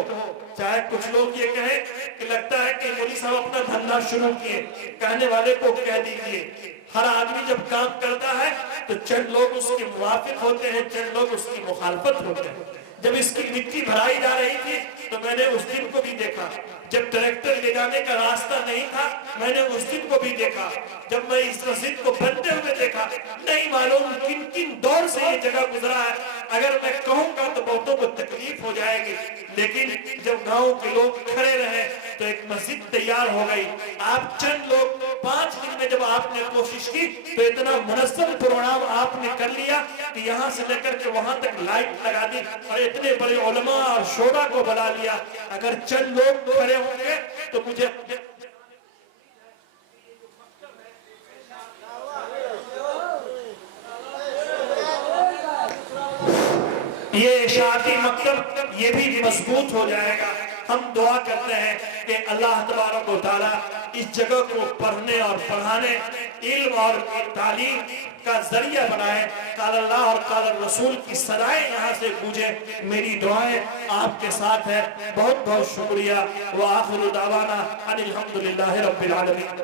चाहे कुछ लोग ये कहें कि लगता है कि मोदी साहब अपना धंधा शुरू किए, कहने वाले को कह दीजिए हर आदमी जब काम करता है तो चंद लोग उसके मुवाफिक होते हैं, चंद लोग उसकी मुखालफत होते हैं। जब इसकी मिट्टी भराई जा रही थी तो मैंने उस दिन को भी देखा, जब ट्रैक्टर ले जाने का रास्ता नहीं था मैंने उस दिन को भी देखा, जब मैं इस मस्जिद को बनते हुए देखा, नहीं मालूम किन किन दौर से ये जगह गुजरा है। अगर मैं कहूँगा तो बहुतों को तकलीफ हो जाएगी, लेकिन जब गांव के लोग खड़े रहे तो एक मस्जिद तैयार हो गई। आप चंद लोग 5 दिन में जब आपने कोशिश की तो इतना मुनज़्ज़म प्रोग्राम आपने कर लिया कि यहाँ से लेकर के वहां तक लाइट लगा दी और इतने बड़े उलमा और शोरा को बुला लिया। अगर चंद लोग खड़े होंगे तो मुझे ये शादी मकतब ये भी मजबूत हो जाएगा। हम दुआ करते हैं कि अल्लाह तबारक व तआला इस जगह को पढ़ने और पढ़ाने, इल्म और तालीम का जरिया बनाए। काल अल्लाह और काल रसूल की सदाएं यहाँ से गूंजे। मेरी दुआएं आपके साथ है। बहुत बहुत शुक्रिया। व आखिरु दावाना अनिल हम्दुलिल्लाहि रब्बिल आलमीन।